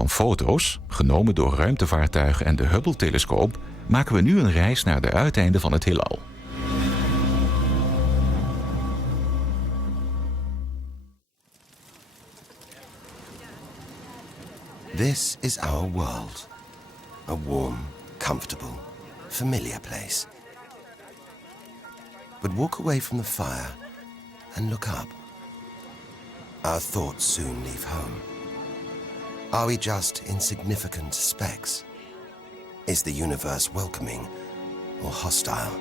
Van foto's, genomen door ruimtevaartuigen en de Hubble-telescoop, maken we nu een reis naar de uiteinden van het heelal. This is our world. A warm, comfortable, familiar place. But walk away from the fire and look up. Our thoughts soon leave home. Are we just insignificant specks? Is the universe welcoming or hostile?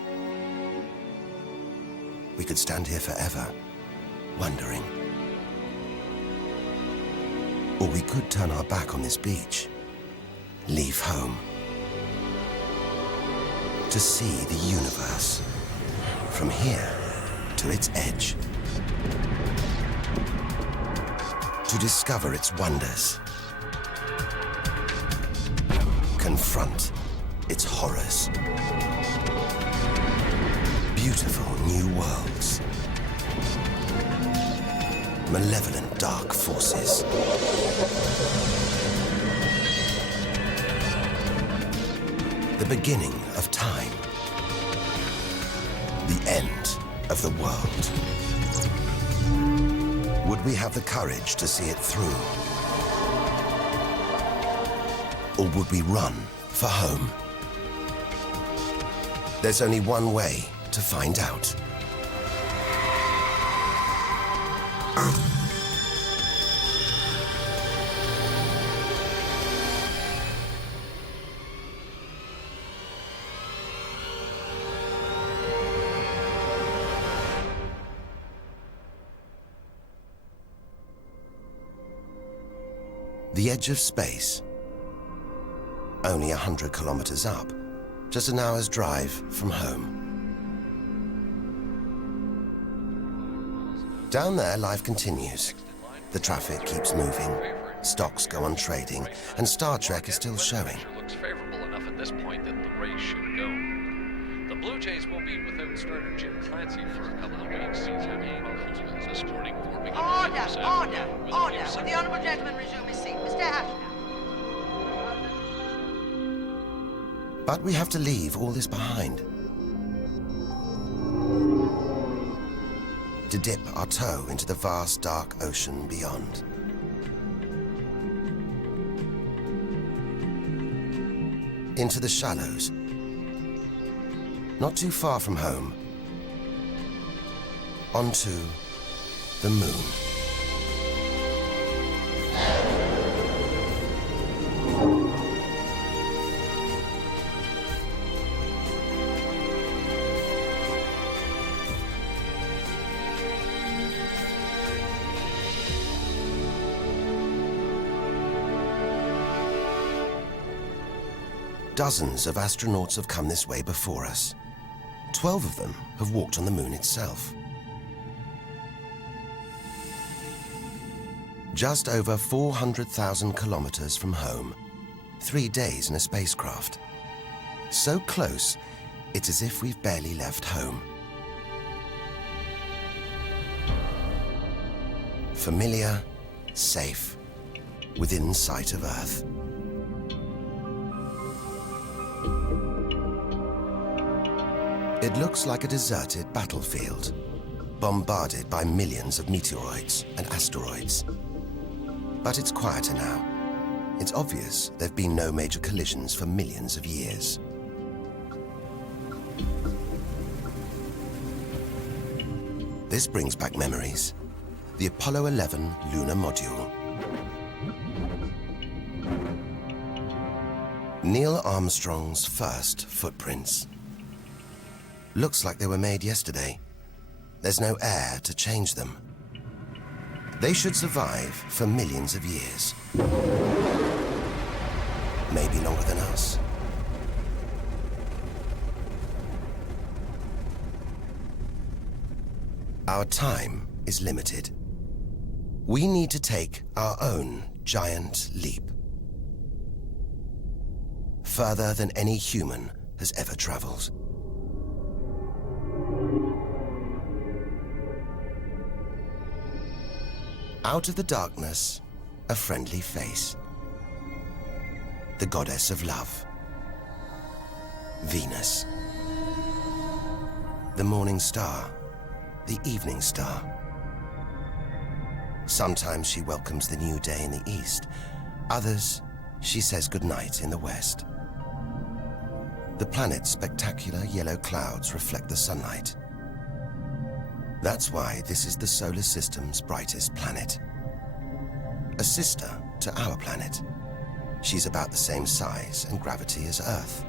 We could stand here forever, wondering. Or we could turn our back on this beach, leave home, to see the universe from here to its edge, to discover its wonders, confront its horrors. Beautiful new worlds, malevolent dark forces, the beginning of time, the end of the world. Would we have the courage to see it through? Or would we run for home? There's only one way to find out. The edge of space. Only 100 kilometers up, just an hour's drive from home. Down there, life continues. The traffic keeps moving, stocks go on trading, and Star Trek is still showing. Looks favorable enough at this point that the race should go. The Blue Jays will be without starter Jim Clancy for a couple of weeks. Escorting Order! Will the honourable gentleman resume his seat? Mr. Ashton. But we have to leave all this behind. To dip our toe into the vast dark ocean beyond. Into the shallows. Not too far from home. Onto the moon. Dozens of astronauts have come this way before us. 12 of them have walked on the moon itself. Just over 400,000 kilometers from home, 3 days in a spacecraft. So close, it's as if we've barely left home. Familiar, safe, within sight of Earth. It looks like a deserted battlefield, bombarded by millions of meteoroids and asteroids. But it's quieter now. It's obvious there've been no major collisions for millions of years. This brings back memories. The Apollo 11 lunar module. Neil Armstrong's first footprints. Looks like they were made yesterday. There's no air to change them. They should survive for millions of years. Maybe longer than us. Our time is limited. We need to take our own giant leap. Further than any human has ever traveled. Out of the darkness, a friendly face. the goddess of love. Venus. The morning star, the evening star. Sometimes she welcomes the new day in the east. Others, she says goodnight in the west. The planet's spectacular yellow clouds reflect the sunlight. That's why this is the solar system's brightest planet. A sister to our planet. She's about the same size and gravity as Earth.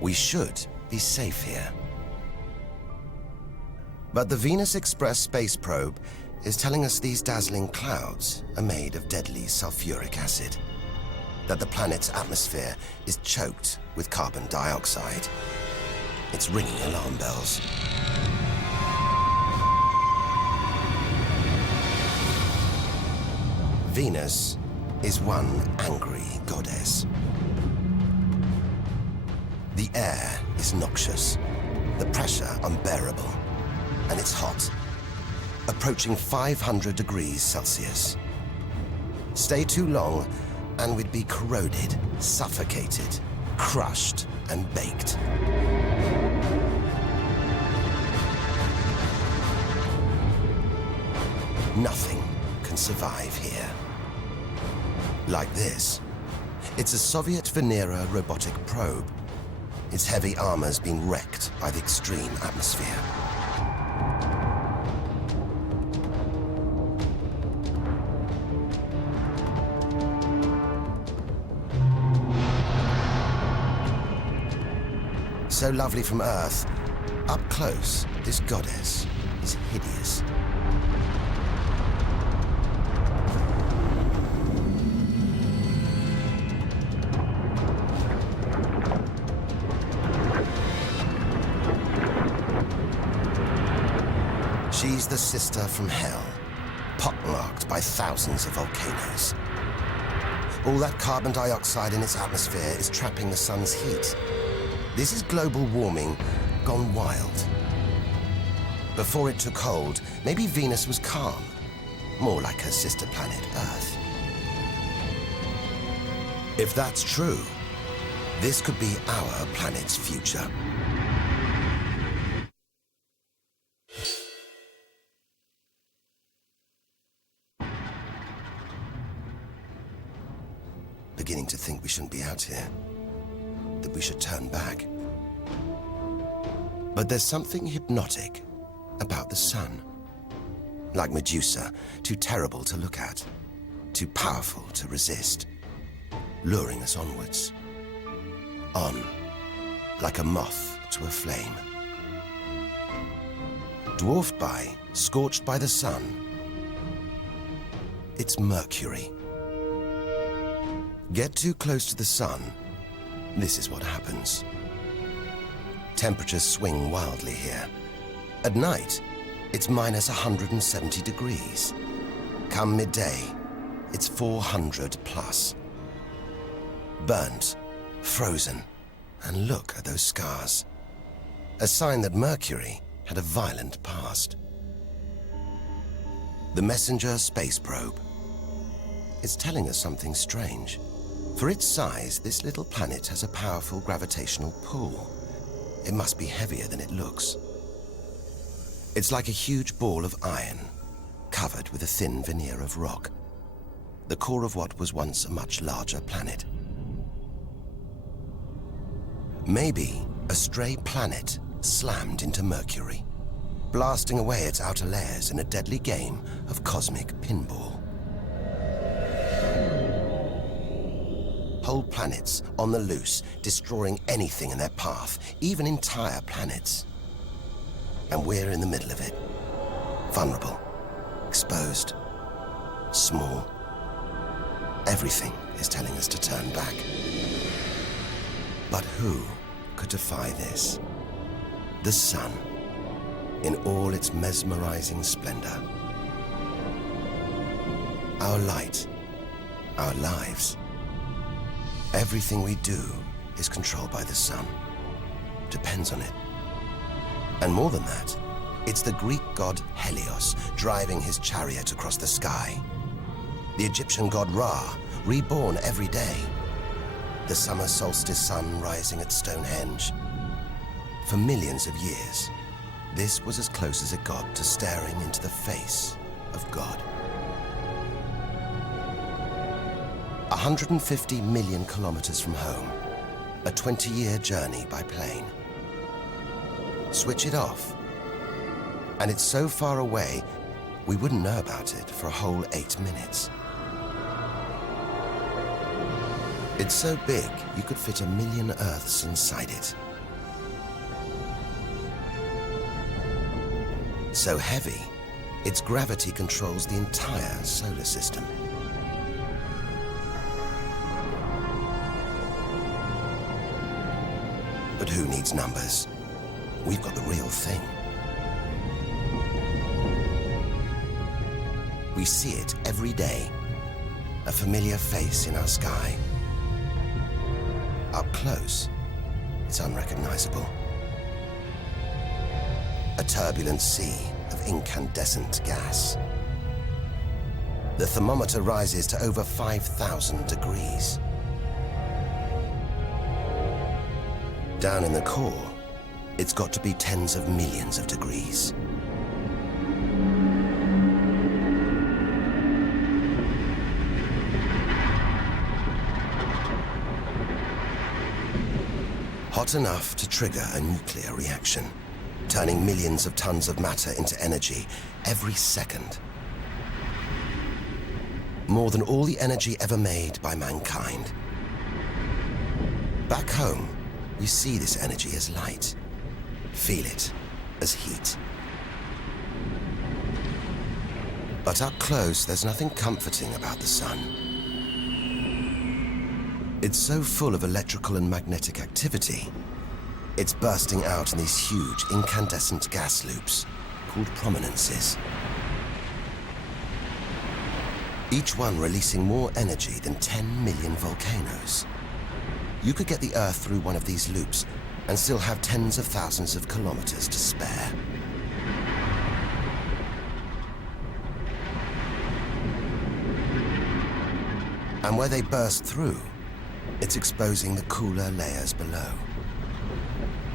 We should be safe here. But the Venus Express space probe is telling us these dazzling clouds are made of deadly sulfuric acid, that the planet's atmosphere is choked with carbon dioxide. It's ringing alarm bells. Venus is one angry goddess. The air is noxious, the pressure unbearable, and it's hot, approaching 500 degrees Celsius. Stay too long and we'd be corroded, suffocated, crushed, and baked. Nothing can survive here. Like this. It's a Soviet Venera robotic probe. Its heavy armor's been wrecked by the extreme atmosphere. So lovely from Earth, up close, this goddess is hideous. She's the sister from hell, pockmarked by thousands of volcanoes. All that carbon dioxide in its atmosphere is trapping the sun's heat. This is global warming gone wild. Before it took hold, maybe Venus was calm, more like her sister planet Earth. If that's true, this could be our planet's future. Beginning to think we shouldn't be out here, that we should turn back. But there's something hypnotic about the sun. Like Medusa, too terrible to look at, too powerful to resist, luring us onwards. On, like a moth to a flame. Dwarfed by, scorched by the sun, it's Mercury. Get too close to the sun, this is what happens. Temperatures swing wildly here. At night, it's minus 170 degrees. Come midday, it's 400 plus. Burnt, frozen, and look at those scars. A sign that Mercury had a violent past. The Messenger space probe. It's telling us something strange. For its size, this little planet has a powerful gravitational pull. It must be heavier than it looks. It's like a huge ball of iron, covered with a thin veneer of rock, the core of what was once a much larger planet. Maybe a stray planet slammed into Mercury, blasting away its outer layers in a deadly game of cosmic pinball. Whole planets on the loose, destroying anything in their path, even entire planets. And we're in the middle of it. Vulnerable, exposed, small. Everything is telling us to turn back. But who could defy this? The sun, in all its mesmerizing splendor. Our light, our lives. Everything we do is controlled by the sun, depends on it. And more than that, it's the Greek god Helios driving his chariot across the sky. The Egyptian god Ra, reborn every day, the summer solstice sun rising at Stonehenge. For millions of years, this was as close as it got to staring into the face of God. 150 million kilometers from home, a 20-year journey by plane. Switch it off, and it's so far away, we wouldn't know about it for a whole 8 minutes. It's so big, you could fit 1 million Earths inside it. So heavy, its gravity controls the entire solar system. But who needs numbers? We've got the real thing. We see it every day, a familiar face in our sky. Up close, it's unrecognizable. A turbulent sea of incandescent gas. The thermometer rises to over 5,000 degrees. Down in the core, it's got to be tens of millions of degrees. Hot enough to trigger a nuclear reaction, turning millions of tons of matter into energy every second. More than all the energy ever made by mankind. Back home, we see this energy as light, feel it as heat. But up close, there's nothing comforting about the sun. It's so full of electrical and magnetic activity, it's bursting out in these huge incandescent gas loops called prominences. Each one releasing more energy than 10 million volcanoes. You could get the Earth through one of these loops and still have tens of thousands of kilometers to spare. And where they burst through, it's exposing the cooler layers below,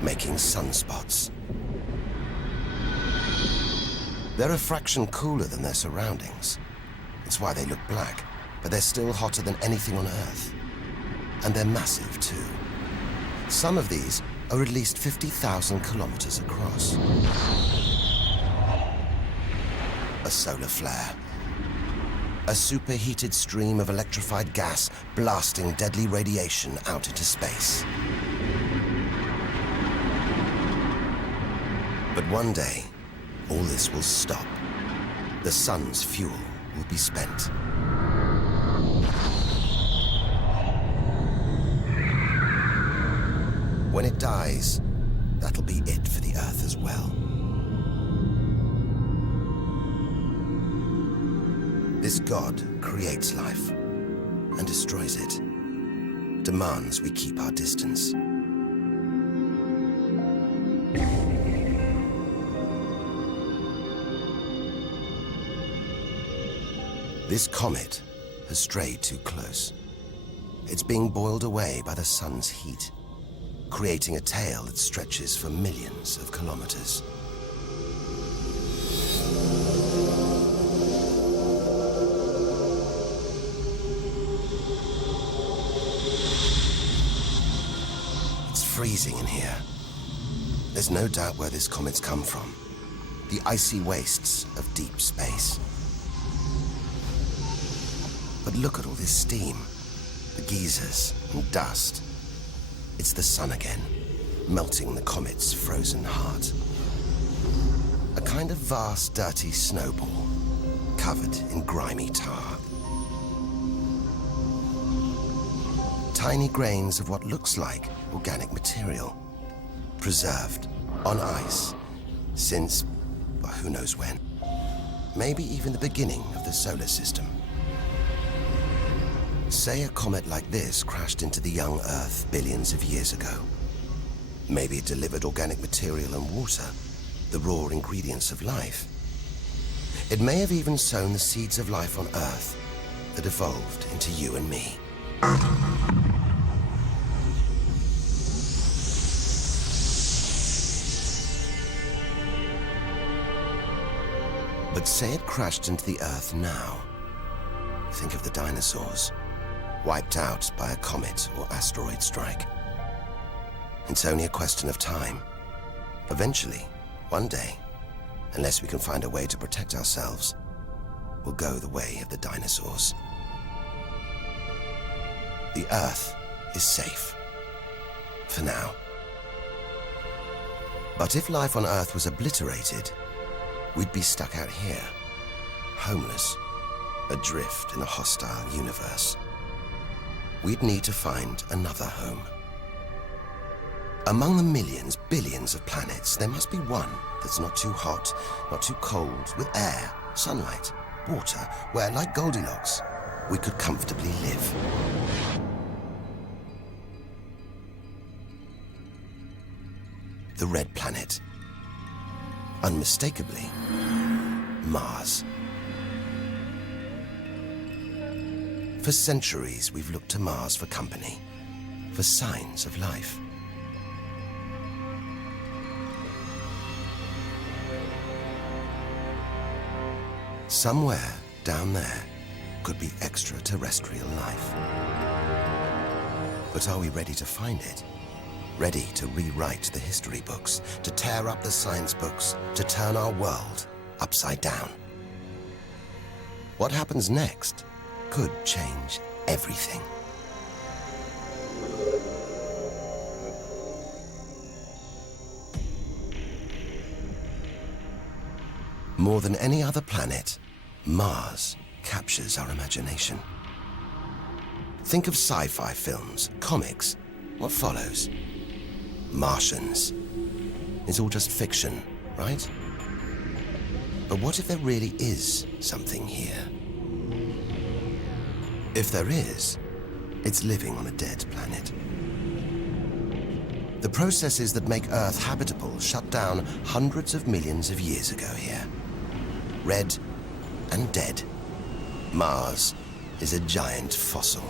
making sunspots. They're a fraction cooler than their surroundings. It's why they look black, but they're still hotter than anything on Earth. And they're massive too. Some of these are at least 50,000 kilometers across. A solar flare. A superheated stream of electrified gas blasting deadly radiation out into space. But one day, all this will stop. The sun's fuel will be spent. When it dies, that'll be it for the Earth as well. This God creates life and destroys it, demands we keep our distance. This comet has strayed too close. It's being boiled away by the sun's heat, creating a tail that stretches for millions of kilometers. It's freezing in here. There's no doubt where this comet's come from. The icy wastes of deep space. But look at all this steam, the geysers and dust. It's the sun again, melting the comet's frozen heart. A kind of vast, dirty snowball, covered in grimy tar. Tiny grains of what looks like organic material, preserved on ice since, well, who knows when. Maybe even the beginning of the solar system. Say a comet like this crashed into the young Earth billions of years ago. Maybe it delivered organic material and water, the raw ingredients of life. It may have even sown the seeds of life on Earth that evolved into you and me. But say it crashed into the Earth now. Think of the dinosaurs, wiped out by a comet or asteroid strike. It's only a question of time. Eventually, one day, unless we can find a way to protect ourselves, we'll go the way of the dinosaurs. The Earth is safe. For now. But if life on Earth was obliterated, we'd be stuck out here, homeless, adrift in a hostile universe. We'd need to find another home. Among the millions, billions of planets, there must be one that's not too hot, not too cold, with air, sunlight, water, where, like Goldilocks, we could comfortably live. The red planet. Unmistakably, Mars. For centuries, we've looked to Mars for company, for signs of life. Somewhere down there could be extraterrestrial life. But are we ready to find it? Ready to rewrite the history books, to tear up the science books, to turn our world upside down? What happens next could change everything. More than any other planet, Mars captures our imagination. Think of sci-fi films, comics. What follows? Martians. It's all just fiction, right? But what if there really is something here? If there is, it's living on a dead planet. The processes that make Earth habitable shut down hundreds of millions of years ago here. Red and dead. Mars is a giant fossil.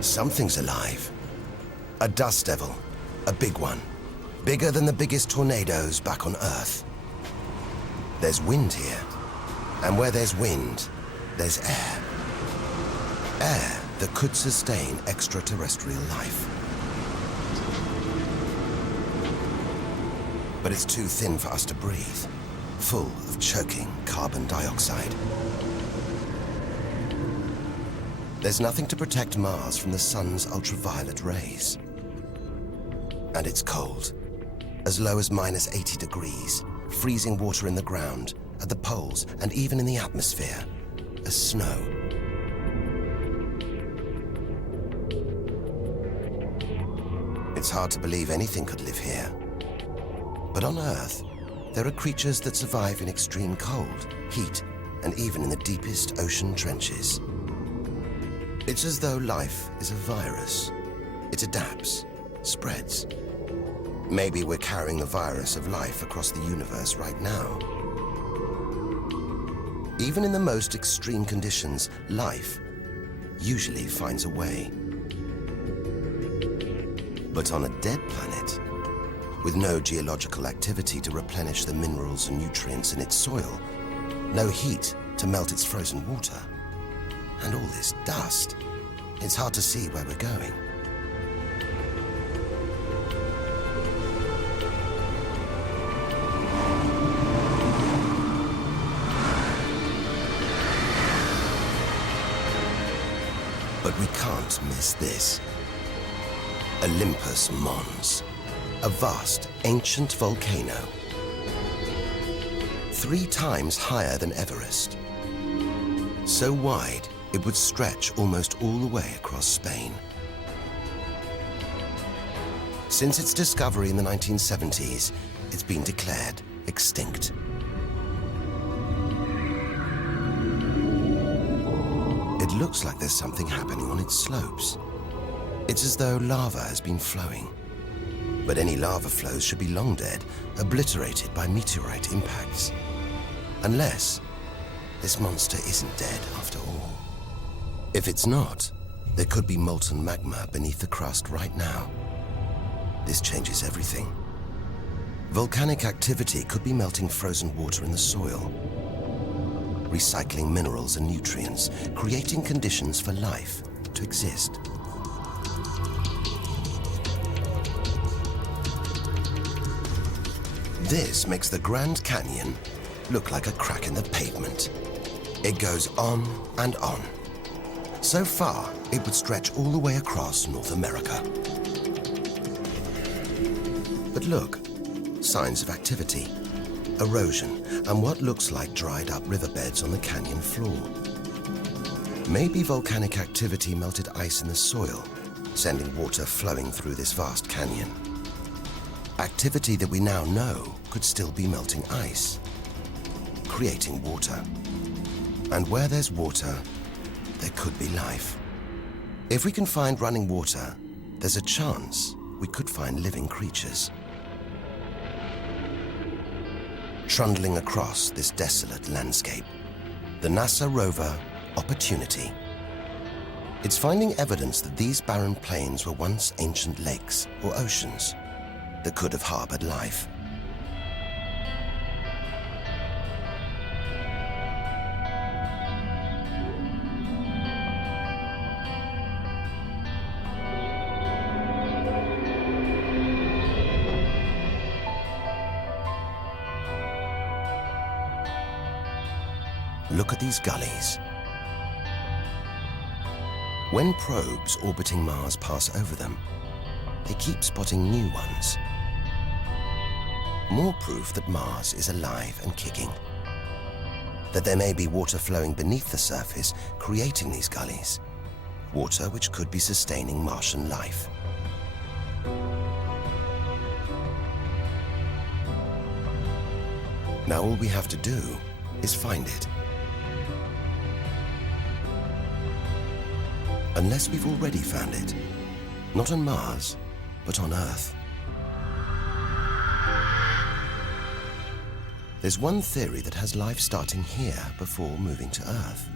Something's alive. A dust devil. A big one. Bigger than the biggest tornadoes back on Earth. There's wind here. And where there's wind, there's air. Air that could sustain extraterrestrial life. But it's too thin for us to breathe, full of choking carbon dioxide. There's nothing to protect Mars from the sun's ultraviolet rays. And it's cold, as low as -80 degrees, freezing water in the ground, at the poles, and even in the atmosphere, as snow. It's hard to believe anything could live here. But on Earth, there are creatures that survive in extreme cold, heat, and even in the deepest ocean trenches. It's as though life is a virus. It adapts, spreads. Maybe we're carrying the virus of life across the universe right now. Even in the most extreme conditions, life usually finds a way. But on a dead planet, with no geological activity to replenish the minerals and nutrients in its soil, no heat to melt its frozen water, and all this dust, it's hard to see where we're going. But we can't miss this. Olympus Mons. A vast, ancient volcano. 3 times higher than Everest. So wide, it would stretch almost all the way across Spain. Since its discovery in the 1970s, it's been declared extinct. It looks like there's something happening on its slopes. It's as though lava has been flowing. But any lava flows should be long dead, obliterated by meteorite impacts. Unless this monster isn't dead after all. If it's not, there could be molten magma beneath the crust right now. this changes everything. Volcanic activity could be melting frozen water in the soil, recycling minerals and nutrients, creating conditions for life to exist. This makes the Grand Canyon look like a crack in the pavement. It goes on and on. So far, it would stretch all the way across North America. But look, signs of activity, erosion, and what looks like dried up riverbeds on the canyon floor. Maybe volcanic activity melted ice in the soil, sending water flowing through this vast canyon. Activity that we now know could still be melting ice, creating water. And where there's water, there could be life. If we can find running water, there's a chance we could find living creatures. Trundling across this desolate landscape, the NASA rover Opportunity. It's finding evidence that these barren plains were once ancient lakes or oceans that could have harbored life. Look at these gullies. When probes orbiting Mars pass over them, they keep spotting new ones. More proof that Mars is alive and kicking. That there may be water flowing beneath the surface, creating these gullies. Water which could be sustaining Martian life. Now all we have to do is find it. Unless we've already found it. Not on Mars, but on Earth. There's one theory that has life starting here before moving to Earth.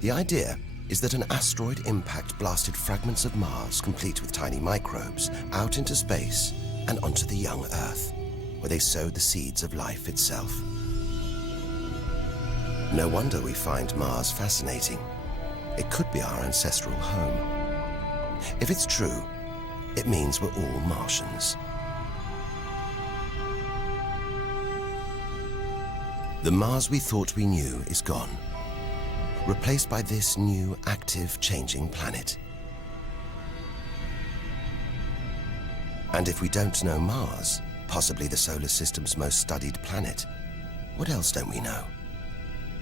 The idea is that an asteroid impact blasted fragments of Mars, complete with tiny microbes, out into space and onto the young Earth, where they sowed the seeds of life itself. No wonder we find Mars fascinating. It could be our ancestral home. If it's true, it means we're all Martians. The Mars we thought we knew is gone, replaced by this new, active, changing planet. And if we don't know Mars, possibly the solar system's most studied planet, what else don't we know?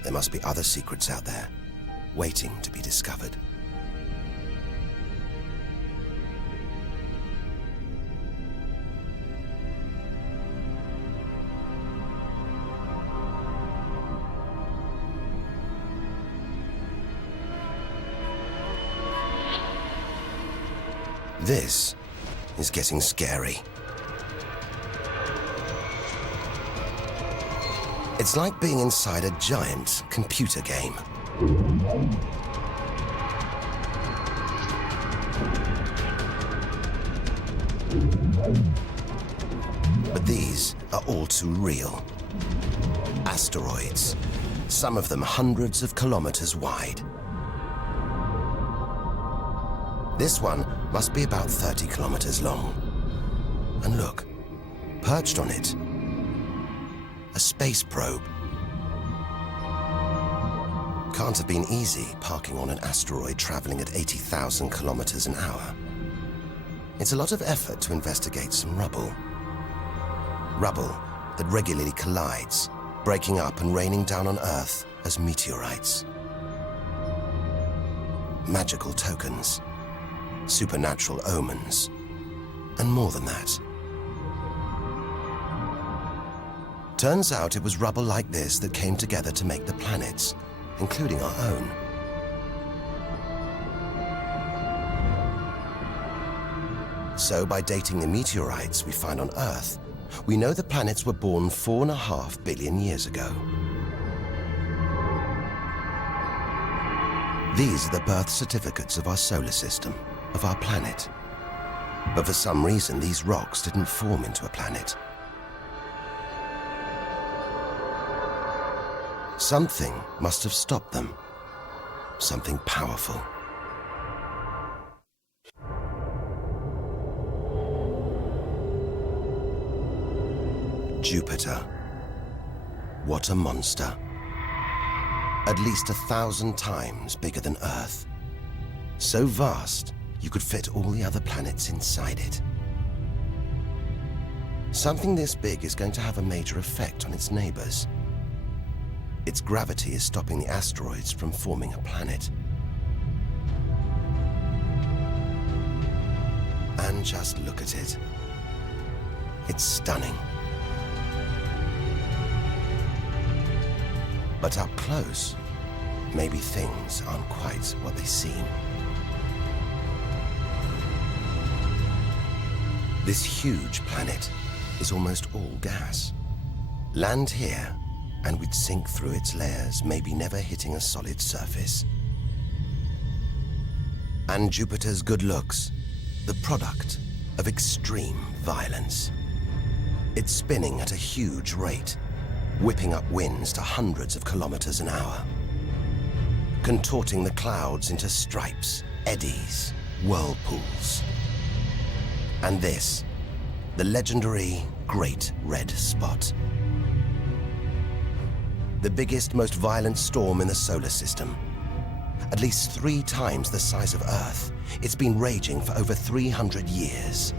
There must be other secrets out there, waiting to be discovered. This is getting scary. It's like being inside a giant computer game. But these are all too real. Asteroids, some of them hundreds of kilometers wide. This one must be about 30 kilometers long. And look, perched on it, a space probe. Can't have been easy parking on an asteroid traveling at 80,000 kilometers an hour. It's a lot of effort to investigate some rubble. Rubble that regularly collides, breaking up and raining down on Earth as meteorites. Magical tokens, supernatural omens, and more than that. Turns out it was rubble like this that came together to make the planets, including our own. So by dating the meteorites we find on Earth, we know the planets were born 4.5 billion years ago. These are the birth certificates of our solar system, of our planet. But for some reason, these rocks didn't form into a planet. Something must have stopped them. Something powerful. Jupiter. What a monster. At least 1,000 times bigger than Earth. So vast, you could fit all the other planets inside it. Something this big is going to have a major effect on its neighbors. Its gravity is stopping the asteroids from forming a planet. And just look at it. It's stunning. But up close, maybe things aren't quite what they seem. This huge planet is almost all gas. Land here, and we'd sink through its layers, maybe never hitting a solid surface. And Jupiter's good looks, the product of extreme violence. It's spinning at a huge rate, whipping up winds to hundreds of kilometers an hour, contorting the clouds into stripes, eddies, whirlpools. And this, the legendary Great Red Spot. The biggest, most violent storm in the solar system. At least 3 times the size of Earth. It's been raging for over 300 years.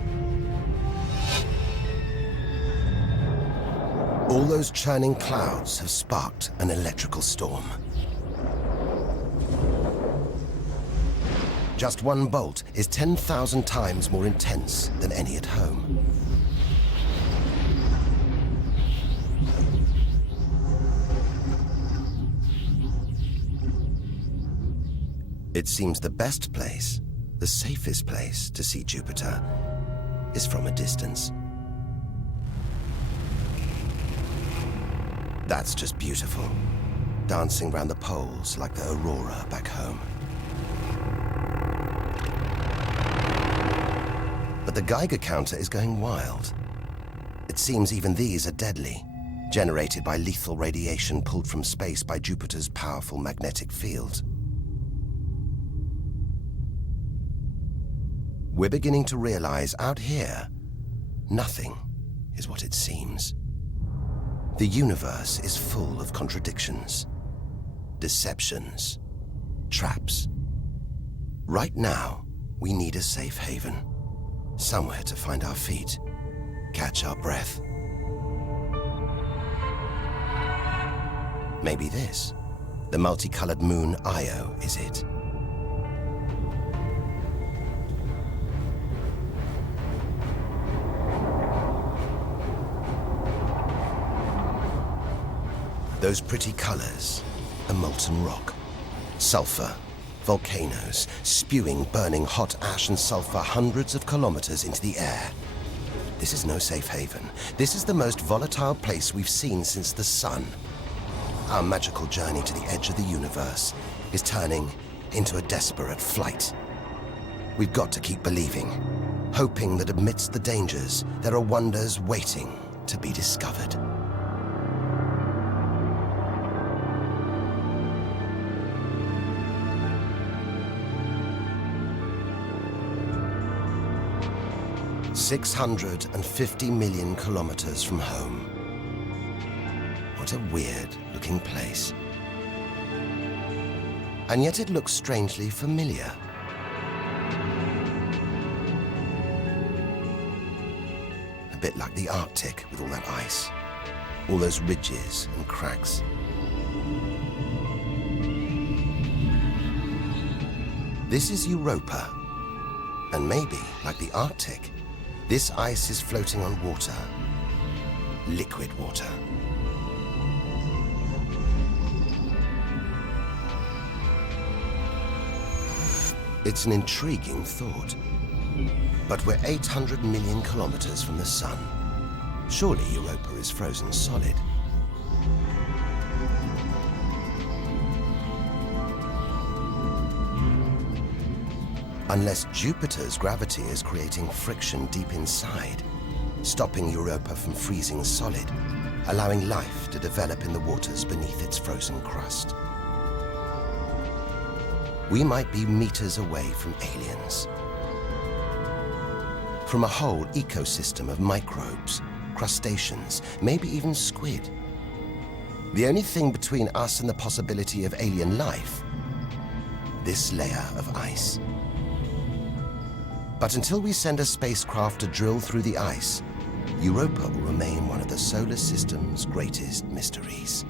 All those churning clouds have sparked an electrical storm. Just one bolt is 10,000 times more intense than any at home. It seems the best place, the safest place to see Jupiter is from a distance. That's just beautiful, dancing round the poles like the aurora back home. But the Geiger counter is going wild. It seems even these are deadly, generated by lethal radiation pulled from space by Jupiter's powerful magnetic field. We're beginning to realize out here, nothing is what it seems. The universe is full of contradictions, deceptions, traps. Right now, we need a safe haven, somewhere to find our feet, catch our breath. Maybe this, the multicolored moon Io, is it? Those pretty colors, a molten rock, sulfur, volcanoes, spewing burning hot ash and sulfur hundreds of kilometers into the air. This is no safe haven. This is the most volatile place we've seen since the sun. Our magical journey to the edge of the universe is turning into a desperate flight. We've got to keep believing, hoping that amidst the dangers, there are wonders waiting to be discovered. $650 million kilometers from home. What a weird-looking place. And yet it looks strangely familiar. A bit like the Arctic with all that ice, all those ridges and cracks. This is Europa, and maybe, like the Arctic, this ice is floating on water, liquid water. It's an intriguing thought. But we're 800 million kilometers from the sun. Surely Europa is frozen solid. Unless Jupiter's gravity is creating friction deep inside, stopping Europa from freezing solid, allowing life to develop in the waters beneath its frozen crust. We might be meters away from aliens, from a whole ecosystem of microbes, crustaceans, maybe even squid. The only thing between us and the possibility of alien life, this layer of ice. But until we send a spacecraft to drill through the ice, Europa will remain one of the solar system's greatest mysteries.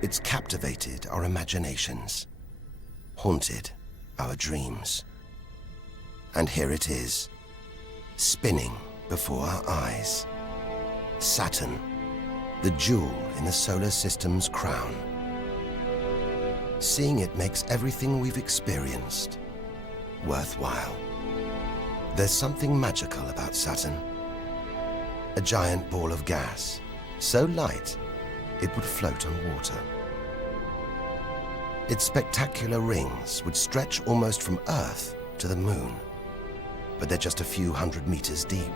It's captivated our imaginations, haunted our dreams. And here it is, spinning before our eyes. Saturn, the jewel in the solar system's crown. Seeing it makes everything we've experienced worthwhile. There's something magical about Saturn. A giant ball of gas, so light it would float on water. Its spectacular rings would stretch almost from Earth to the Moon, but they're just a few hundred meters deep.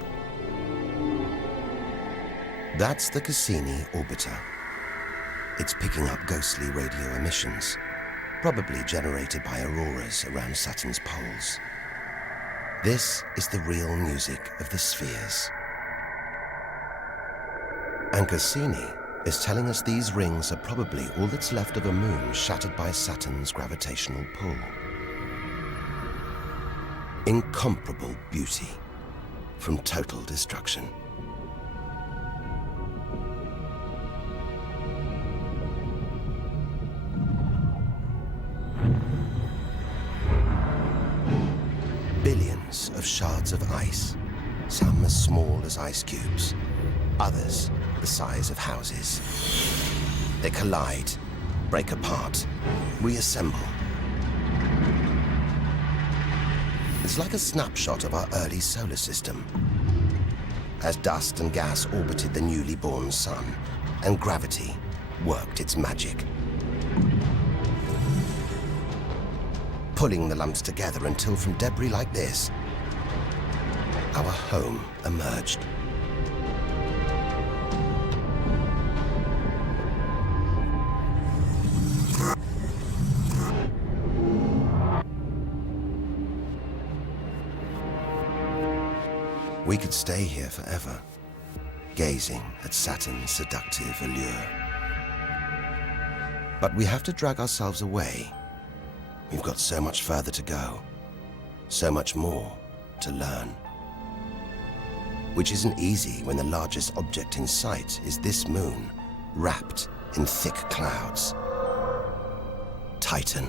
That's the Cassini orbiter. It's picking up ghostly radio emissions, probably generated by auroras around Saturn's poles. This is the real music of the spheres. And Cassini is telling us these rings are probably all that's left of a moon shattered by Saturn's gravitational pull. Incomparable beauty from total destruction. Billions of shards of ice, some as small as ice cubes, others the size of houses. They collide, break apart, reassemble. It's like a snapshot of our early solar system, as dust and gas orbited the newly born sun, and gravity worked its magic, pulling the lumps together until from debris like this, our home emerged. We could stay here forever, gazing at Saturn's seductive allure. But we have to drag ourselves away. We've got so much further to go, so much more to learn. Which isn't easy when the largest object in sight is this moon, wrapped in thick clouds. Titan.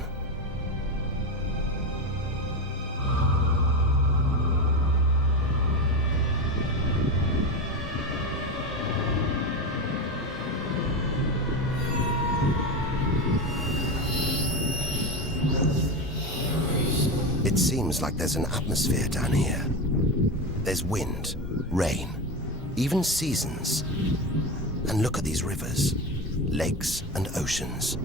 It seems like there's an atmosphere down here. There's wind, rain, even seasons. And look at these rivers, lakes and oceans.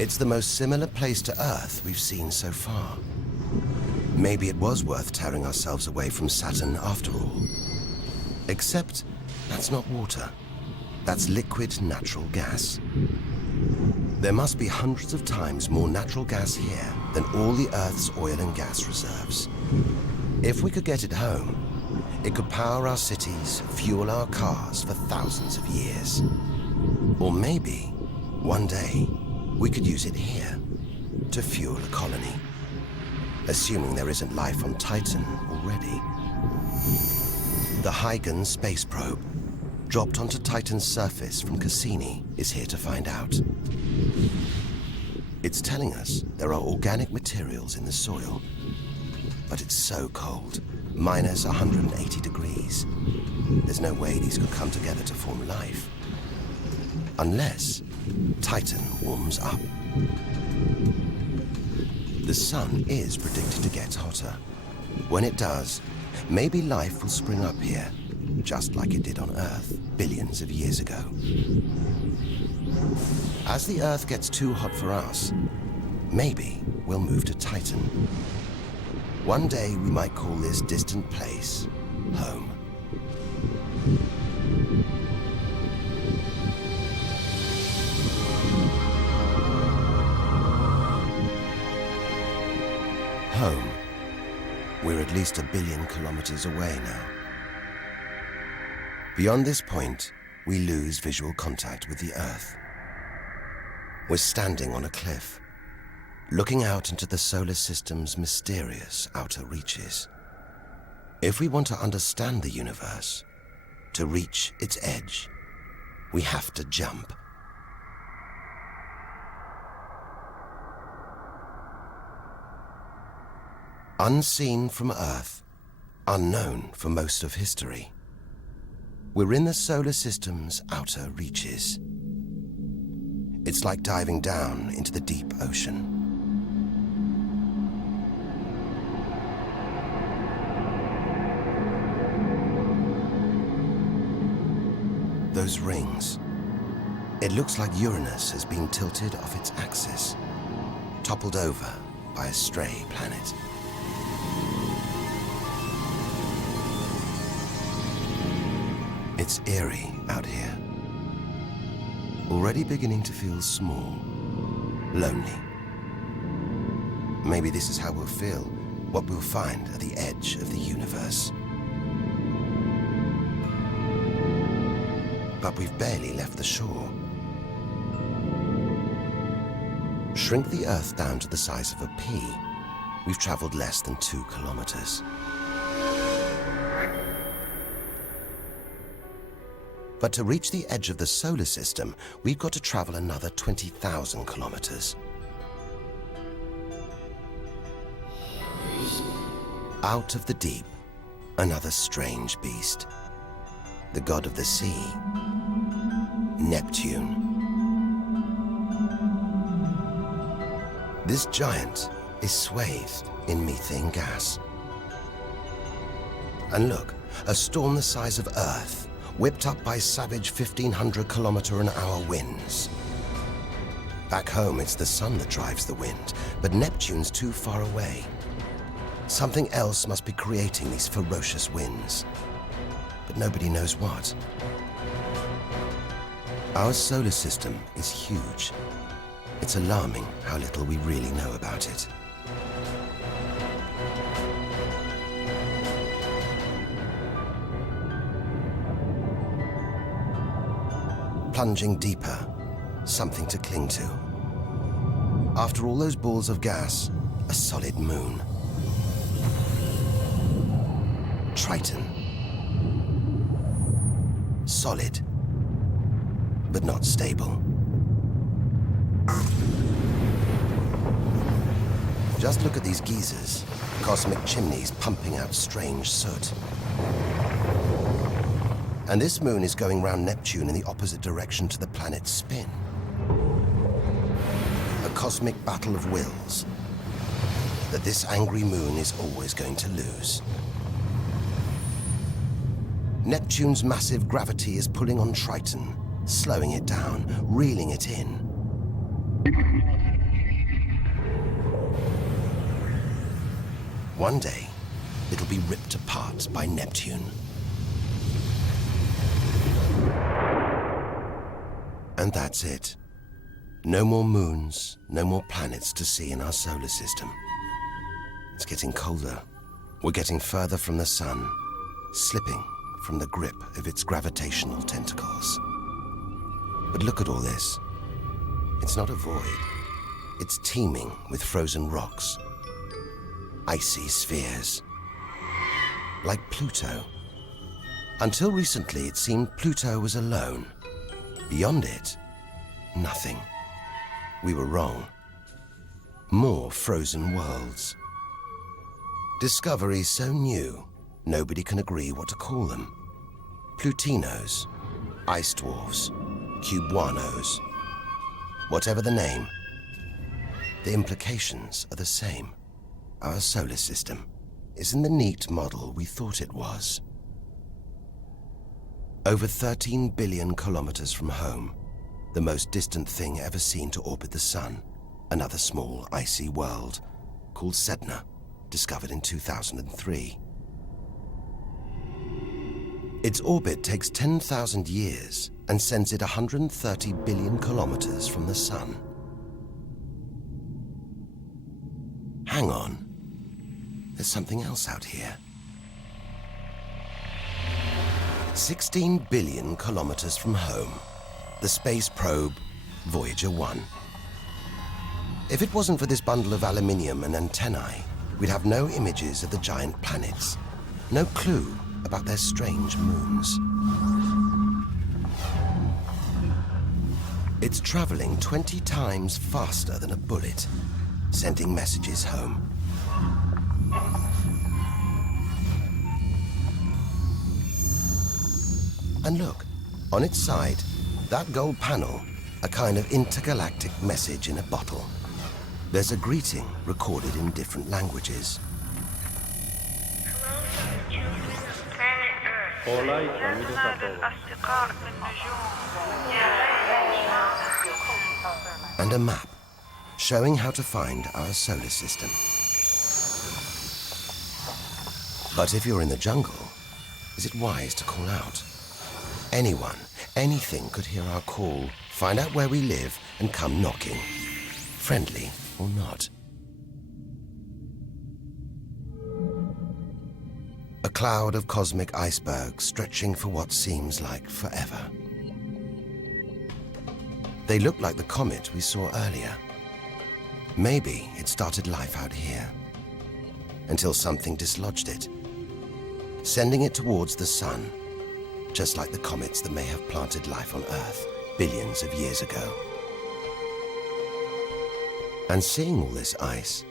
It's the most similar place to Earth we've seen so far. Maybe it was worth tearing ourselves away from Saturn after all. Except that's not water. That's liquid natural gas. There must be hundreds of times more natural gas here than all the Earth's oil and gas reserves. If we could get it home, it could power our cities, fuel our cars for thousands of years. Or maybe, one day, we could use it here to fuel a colony. Assuming there isn't life on Titan already. The Huygens space probe, dropped onto Titan's surface from Cassini, is here to find out. It's telling us there are organic materials in the soil, but it's so cold, minus 180 degrees. There's no way these could come together to form life. Unless Titan warms up. The sun is predicted to get hotter. When it does, maybe life will spring up here, just like it did on Earth billions of years ago. As the Earth gets too hot for us, maybe we'll move to Titan. One day we might call this distant place home. Home. We're at least 1 billion kilometers away now. Beyond this point, we lose visual contact with the Earth. We're standing on a cliff, looking out into the solar system's mysterious outer reaches. If we want to understand the universe, to reach its edge, we have to jump. Unseen from Earth, unknown for most of history, we're in the solar system's outer reaches. It's like diving down into the deep ocean. Those rings. It looks like Uranus has been tilted off its axis, toppled over by a stray planet. It's eerie out here. Already beginning to feel small, lonely. Maybe this is how we'll feel, what we'll find at the edge of the universe. But we've barely left the shore. Shrink the Earth down to the size of a pea. We've traveled less than 2 kilometers. But to reach the edge of the solar system, we've got to travel another 20,000 kilometers. Out of the deep, another strange beast. The god of the sea, Neptune. This giant is swathed in methane gas. And look, a storm the size of Earth, whipped up by savage 1,500-kilometer-an-hour winds. Back home, it's the sun that drives the wind, but Neptune's too far away. Something else must be creating these ferocious winds, but nobody knows what. Our solar system is huge. It's alarming how little we really know about it. Plunging deeper, something to cling to. After all those balls of gas, a solid moon. Triton. Solid, but not stable. Just look at these geysers, cosmic chimneys pumping out strange soot. And this moon is going round Neptune in the opposite direction to the planet's spin. A cosmic battle of wills that this angry moon is always going to lose. Neptune's massive gravity is pulling on Triton, slowing it down, reeling it in. One day, it'll be ripped apart by Neptune. And that's it. No more moons, no more planets to see in our solar system. It's getting colder. We're getting further from the sun, slipping from the grip of its gravitational tentacles. But look at all this. It's not a void. It's teeming with frozen rocks, icy spheres, like Pluto. Until recently, it seemed Pluto was alone. Beyond it, nothing. We were wrong. More frozen worlds. Discoveries so new, nobody can agree what to call them. Plutinos, ice dwarfs, cubanos. Whatever the name, the implications are the same. Our solar system isn't the neat model we thought it was. Over 13 billion kilometers from home, the most distant thing ever seen to orbit the Sun, another small icy world called Sedna, discovered in 2003. Its orbit takes 10,000 years and sends it 130 billion kilometers from the Sun. Hang on. There's something else out here. 16 billion kilometers from home, the space probe Voyager 1. If it wasn't for this bundle of aluminium and antennae, we'd have no images of the giant planets, no clue about their strange moons. It's traveling 20 times faster than a bullet, sending messages home. And look, on its side, that gold panel, a kind of intergalactic message in a bottle. There's a greeting recorded in different languages. And a map showing how to find our solar system. But if you're in the jungle, is it wise to call out? Anyone, anything could hear our call, find out where we live, and come knocking, friendly or not. A cloud of cosmic icebergs stretching for what seems like forever. They look like the comet we saw earlier. Maybe it started life out here, until something dislodged it, sending it towards the Sun, just like the comets that may have planted life on Earth billions of years ago. And seeing all this ice,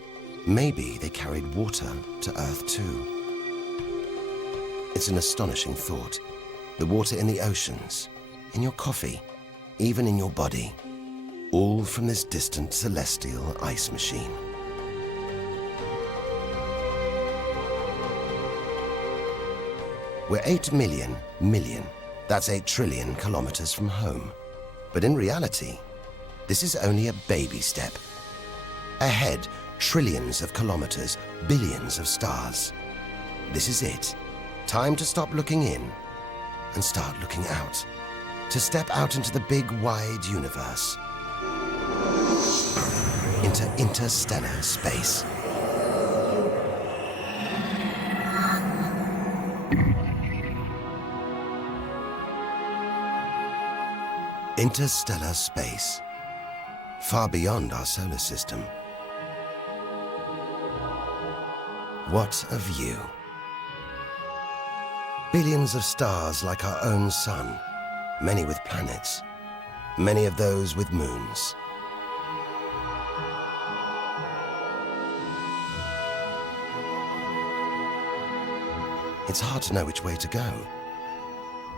maybe they carried water to Earth too. It's an astonishing thought. The water in the oceans, in your coffee, even in your body, all from this distant celestial ice machine. We're 8 million, that's 8 trillion kilometers from home. But in reality, this is only a baby step. Ahead, trillions of kilometers, billions of stars. This is it. Time to stop looking in and start looking out. To step out into the big, wide universe. Into interstellar space. Interstellar space. Far beyond our solar system. What a view. Billions of stars like our own sun, many with planets, many of those with moons. It's hard to know which way to go.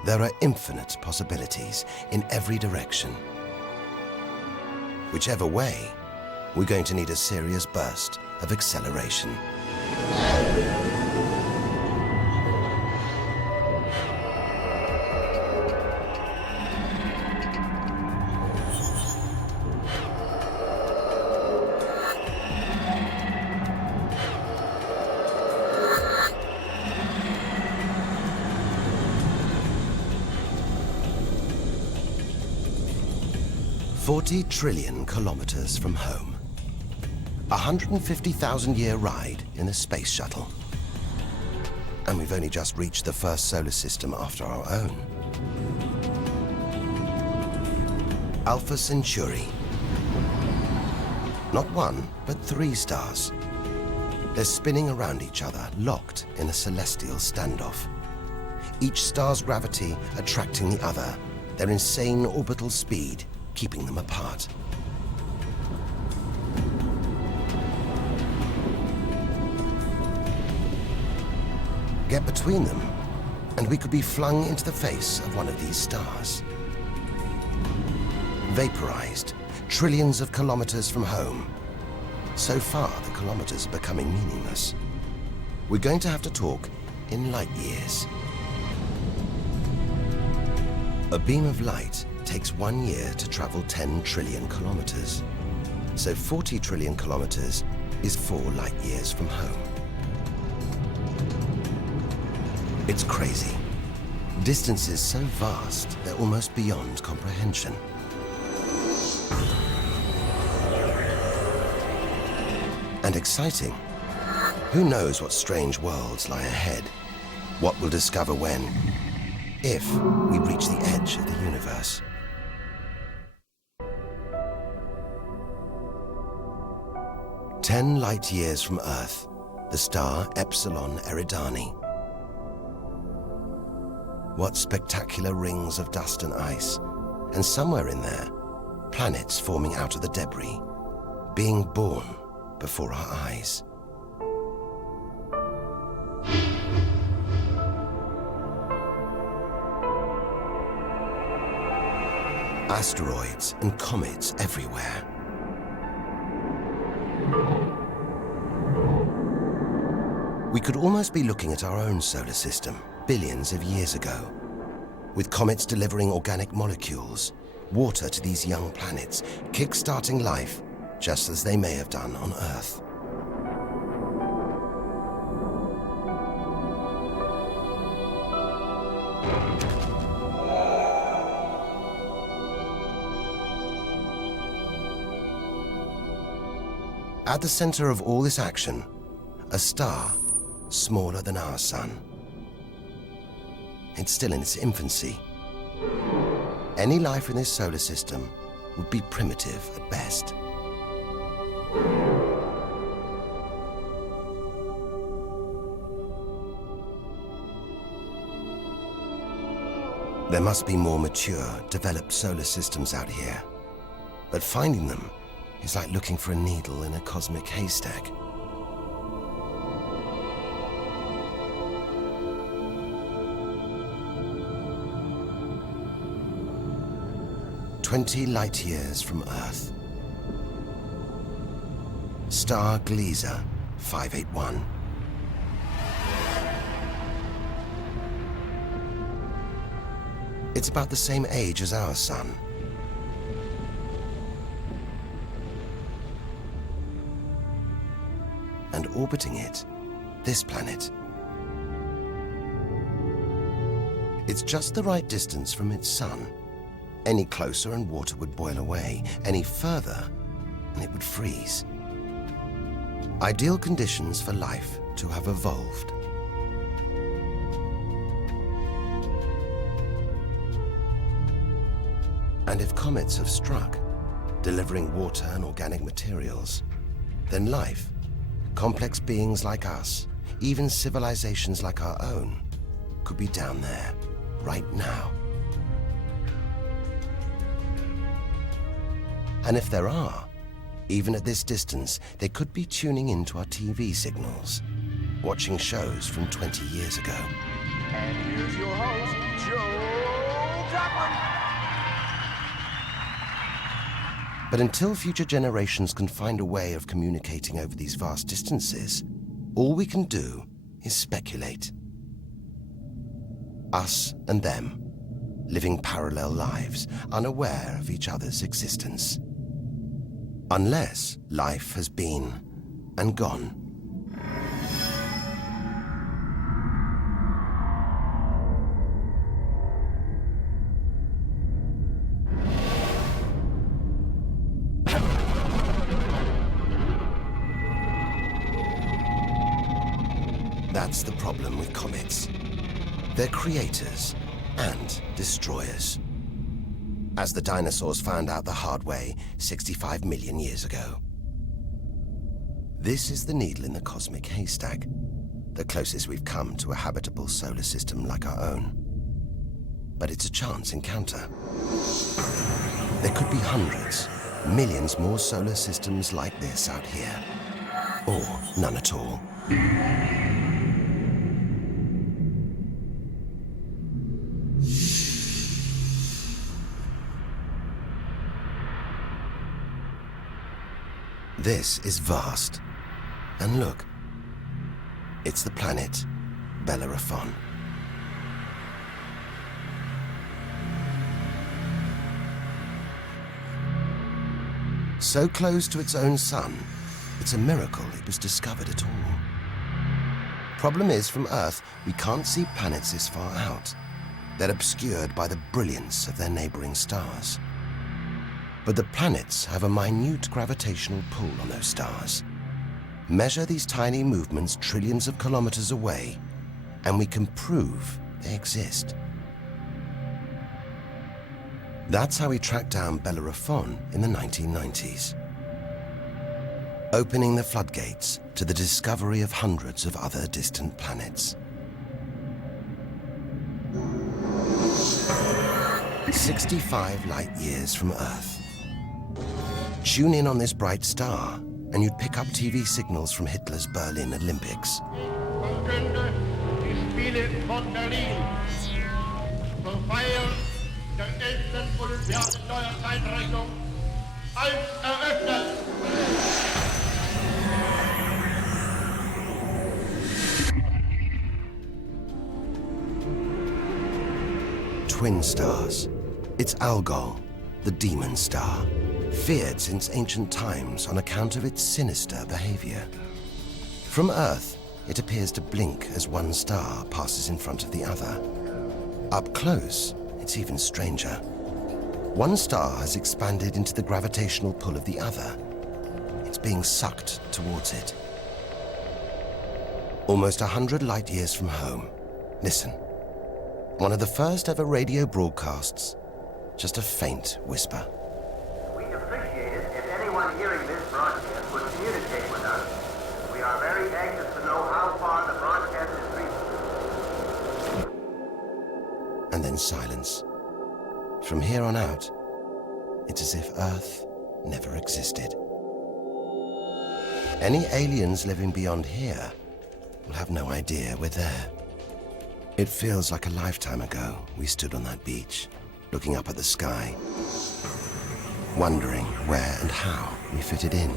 There are infinite possibilities in every direction. Whichever way, we're going to need a serious burst of acceleration. $40 trillion kilometers from home. 150,000-year ride in a space shuttle. And we've only just reached the first solar system after our own. Alpha Centauri. Not one, but 3 stars. They're spinning around each other, locked in a celestial standoff. Each star's gravity attracting the other, their insane orbital speed keeping them apart. Get between them, and we could be flung into the face of one of these stars. Vaporized, trillions of kilometers from home, So far, the kilometers are becoming meaningless. We're going to have to talk in light years. A beam of light takes 1 year to travel 10 trillion kilometers. So 40 trillion kilometers is 4 light years from home. It's crazy. Distances so vast, they're almost beyond comprehension. And exciting. Who knows what strange worlds lie ahead? What we'll discover when, if we reach the edge of the universe. "10 light years from Earth, the star Epsilon Eridani. What spectacular rings of dust and ice, and somewhere in there, planets forming out of the debris, being born before our eyes. Asteroids and comets everywhere. We could almost be looking at our own solar system billions of years ago, with comets delivering organic molecules, water to these young planets, kick-starting life just as they may have done on Earth. At the center of all this action, a star smaller than our sun. It's still in its infancy. Any life in this solar system would be primitive at best. There must be more mature, developed solar systems out here. But finding them is like looking for a needle in a cosmic haystack. "20 light years from Earth. Star Gliese 581. It's about the same age as our sun. And orbiting it, this planet. It's just the right distance from its sun. Any closer and water would boil away. Any further and it would freeze. Ideal conditions for life to have evolved. And if comets have struck, delivering water and organic materials, then life, complex beings like us, even civilizations like our own, could be down there, right now. And if there are, even at this distance, they could be tuning into our TV signals, watching shows from 20 years ago. And here's your host, Joe Duckman. But until future generations can find a way of communicating over these vast distances, all we can do is speculate. Us and them, living parallel lives, unaware of each other's existence. Unless life has been and gone. That's the problem with comets. They're creators and destroyers. As the dinosaurs found out the hard way 65 million years ago. This is the needle in the cosmic haystack, the closest we've come to a habitable solar system like our own. But it's a chance encounter. There could be hundreds, millions more solar systems like this out here. Or none at all. This is vast. And look, it's the planet Bellerophon. So close to its own sun, it's a miracle it was discovered at all. Problem is, from Earth, we can't see planets this far out. They're obscured by the brilliance of their neighboring stars. But the planets have a minute gravitational pull on those stars. Measure these tiny movements trillions of kilometers away, and we can prove they exist. That's how we tracked down Bellerophon in the 1990s, opening the floodgates to the discovery of hundreds of other distant planets. 65 light years from Earth. Tune in on this bright star, and you'd pick up TV signals from Hitler's Berlin Olympics. Verkünde die Spiele von Berlin zur Feier der 11. Olympiade neuer Zeitrechnung als eröffnet. Twin stars. It's Algol, the demon star, feared since ancient times on account of its sinister behavior. From Earth, it appears to blink as one star passes in front of the other. Up close, it's even stranger. One star has expanded into the gravitational pull of the other. It's being sucked towards it. Almost 100 light years from home. Listen. One of the first ever radio broadcasts. Just a faint whisper. We'd appreciate it if anyone hearing this broadcast would communicate with us. We are very anxious to know how far the broadcast is reaching. And then silence. From here on out, it's as if Earth never existed. Any aliens living beyond here will have no idea we're there. It feels like a lifetime ago we stood on that beach, looking up at the sky, wondering where and how we fitted in.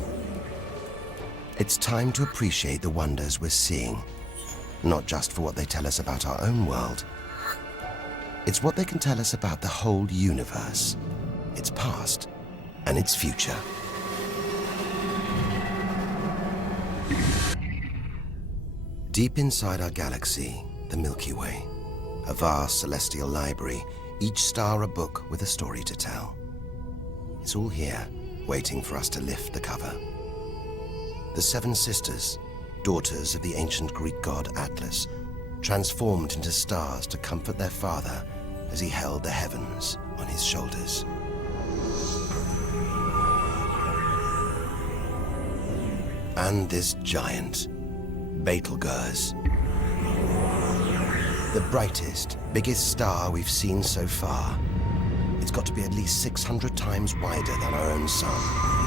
It's time to appreciate the wonders we're seeing, not just for what they tell us about our own world. It's what they can tell us about the whole universe, its past and its future. Deep inside our galaxy, the Milky Way, a vast celestial library, each star a book with a story to tell. It's all here, waiting for us to lift the cover. The seven sisters, daughters of the ancient Greek god Atlas, transformed into stars to comfort their father as he held the heavens on his shoulders. And this giant, Betelgeuse, the brightest, biggest star we've seen so far. It's got to be at least 600 times wider than our own sun.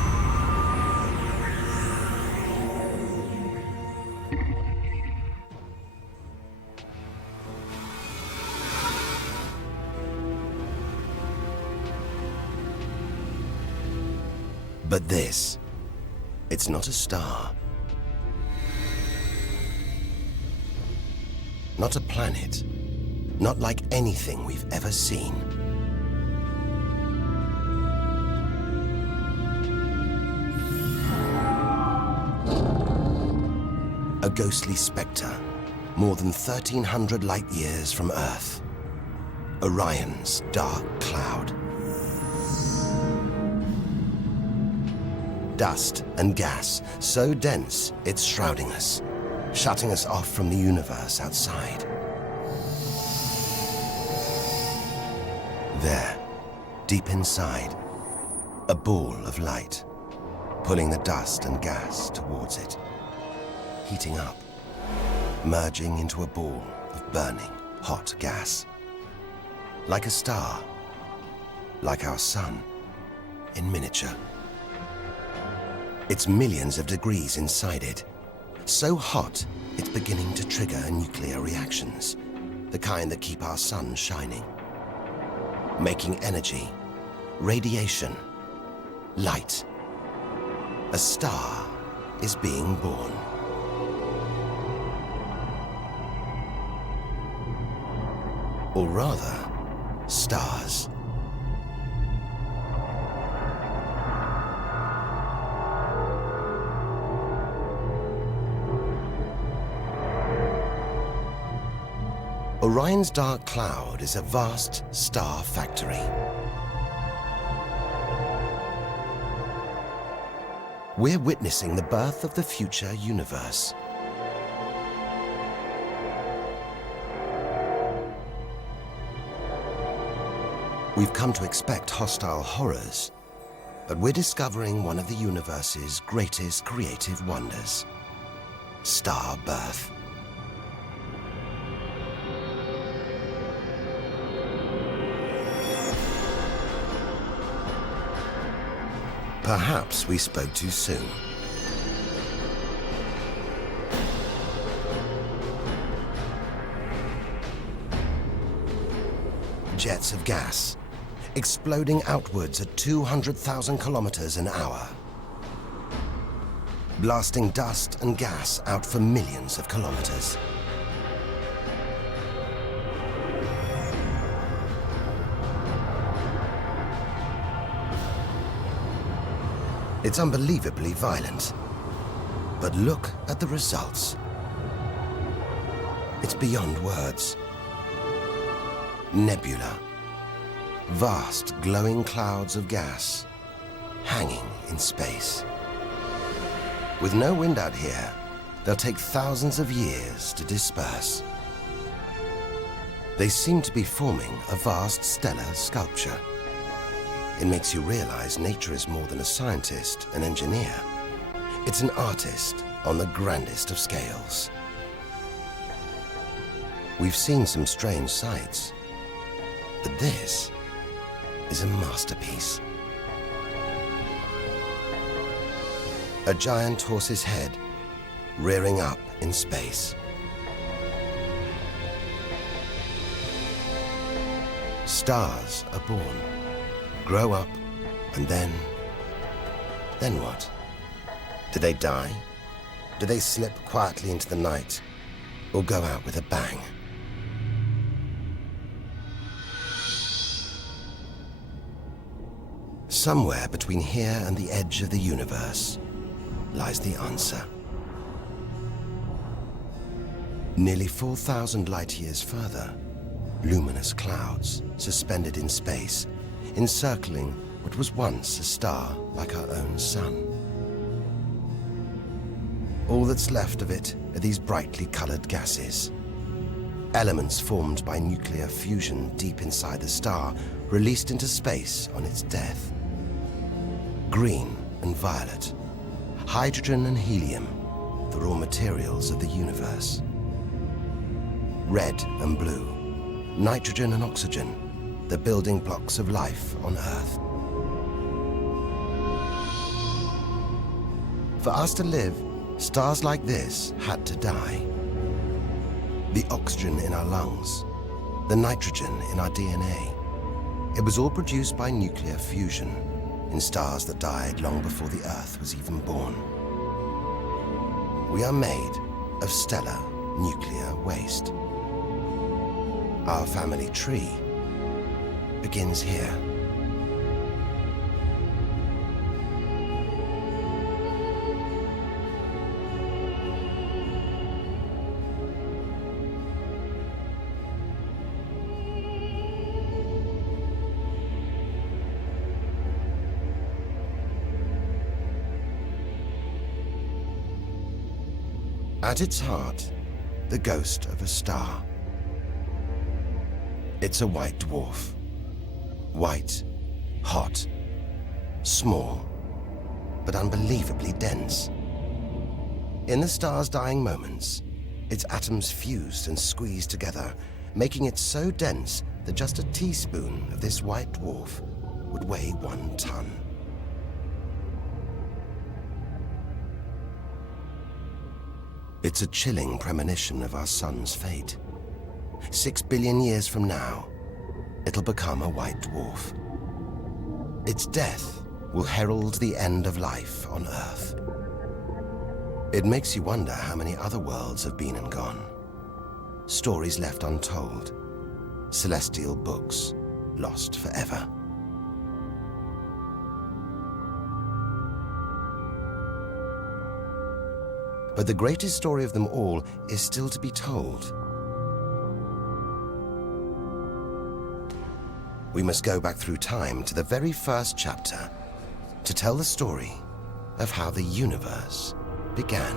But this, it's not a star. Not a planet. Not like anything we've ever seen. A ghostly spectre, more than 1,300 light years from Earth. Orion's dark cloud. Dust and gas, so dense it's shrouding us, shutting us off from the universe outside. There, deep inside, a ball of light, pulling the dust and gas towards it, heating up, merging into a ball of burning, hot gas. Like a star, like our sun, in miniature. It's millions of degrees inside it. So hot, it's beginning to trigger nuclear reactions, the kind that keep our sun shining. Making energy, radiation, light. A star is being born. Or rather, stars. Orion's dark cloud is a vast star factory. We're witnessing the birth of the future universe. We've come to expect hostile horrors, but we're discovering one of the universe's greatest creative wonders: star birth. Perhaps we spoke too soon. Jets of gas, exploding outwards at 200,000 kilometers an hour, blasting dust and gas out for millions of kilometers. It's unbelievably violent. But look at the results. It's beyond words. Nebula. Vast glowing clouds of gas hanging in space. With no wind out here, they'll take thousands of years to disperse. They seem to be forming a vast stellar sculpture. It makes you realize nature is more than a scientist, an engineer. It's an artist on the grandest of scales. We've seen some strange sights, but this is a masterpiece. A giant horse's head rearing up in space. Stars are born, grow up, and then what? Do they die? Do they slip quietly into the night, or go out with a bang? Somewhere between here and the edge of the universe lies the answer. Nearly 4,000 light years further, luminous clouds suspended in space, encircling what was once a star like our own sun. All that's left of it are these brightly colored gases. Elements formed by nuclear fusion deep inside the star, released into space on its death. Green and violet, hydrogen and helium, the raw materials of the universe. Red and blue, nitrogen and oxygen, the building blocks of life on Earth. For us to live, stars like this had to die. The oxygen in our lungs, the nitrogen in our DNA, it was all produced by nuclear fusion in stars that died long before the Earth was even born. We are made of stellar nuclear waste. Our family tree begins here. At its heart, the ghost of a star. It's a white dwarf. White, hot, small, but unbelievably dense. In the star's dying moments, its atoms fused and squeezed together, making it so dense that just a teaspoon of this white dwarf would weigh 1 ton. It's a chilling premonition of our sun's fate. 6 billion years from now, it'll become a white dwarf. Its death will herald the end of life on Earth. It makes you wonder how many other worlds have been and gone. Stories left untold. Celestial books lost forever. But the greatest story of them all is still to be told. We must go back through time to the very first chapter to tell the story of how the universe began.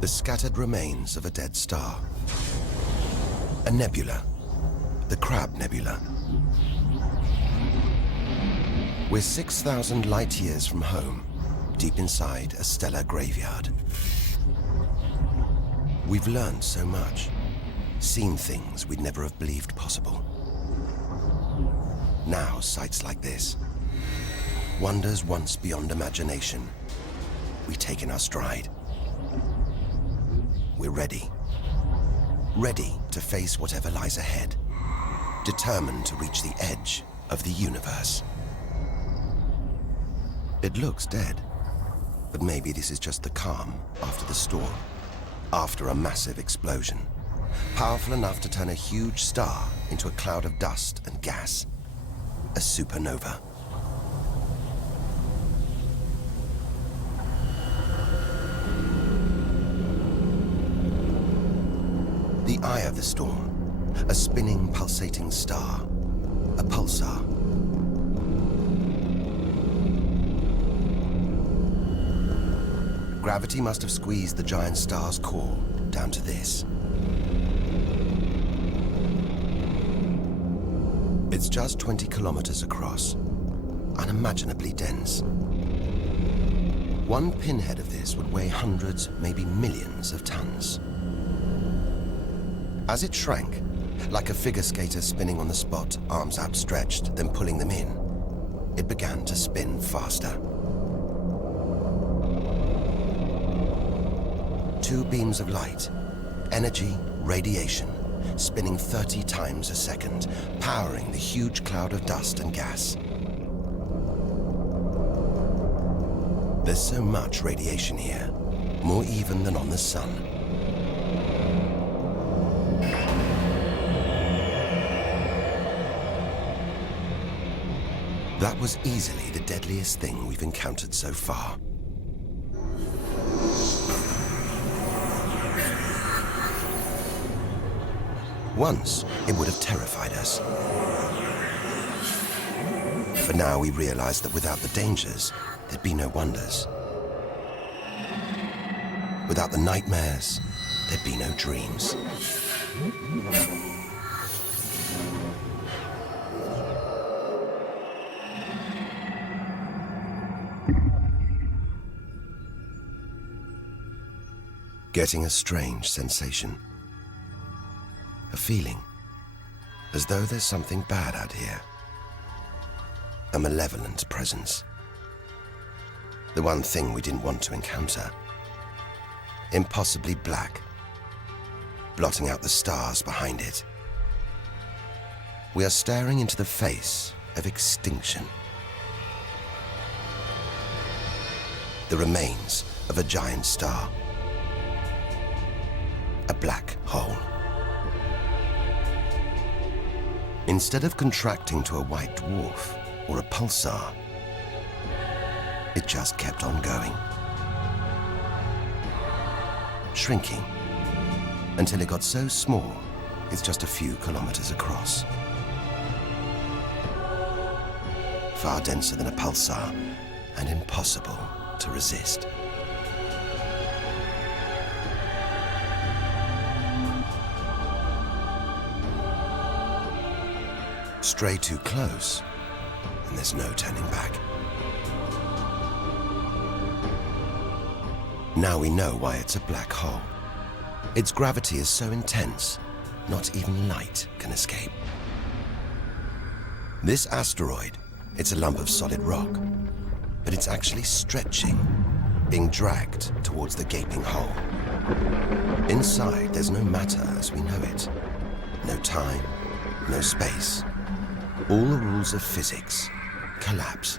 The scattered remains of a dead star. A nebula, the Crab Nebula. We're 6,000 light years from home, deep inside a stellar graveyard. We've learned so much, seen things we'd never have believed possible. Now, sights like this, wonders once beyond imagination, we take in our stride. We're ready. Ready to face whatever lies ahead. Determined to reach the edge of the universe. It looks dead, but maybe this is just the calm after the storm. After a massive explosion. Powerful enough to turn a huge star into a cloud of dust and gas. A supernova. The eye of the storm, a spinning, pulsating star, a pulsar. Gravity must have squeezed the giant star's core down to this. It's just 20 kilometers across, unimaginably dense. One pinhead of this would weigh hundreds, maybe millions of tons. As it shrank, like a figure skater spinning on the spot, arms outstretched, then pulling them in, it began to spin faster. Two beams of light, energy, radiation, spinning 30 times a second, powering the huge cloud of dust and gas. There's so much radiation here, more even than on the sun. That was easily the deadliest thing we've encountered so far. Once, it would have terrified us. But now we realize that without the dangers, there'd be no wonders. Without the nightmares, there'd be no dreams. Getting a strange sensation. A feeling, as though there's something bad out here. A malevolent presence. The one thing we didn't want to encounter. Impossibly black, blotting out the stars behind it. We are staring into the face of extinction. The remains of a giant star. A black hole. Instead of contracting to a white dwarf or a pulsar, it just kept on going. Shrinking until it got so small, it's just a few kilometers across. Far denser than a pulsar and impossible to resist. Stray too close, and there's no turning back. Now we know why it's a black hole. Its gravity is so intense, not even light can escape. This asteroid, it's a lump of solid rock. but it's actually stretching, being dragged towards the gaping hole. Inside, there's no matter as we know it. No time, no space. All the rules of physics collapse.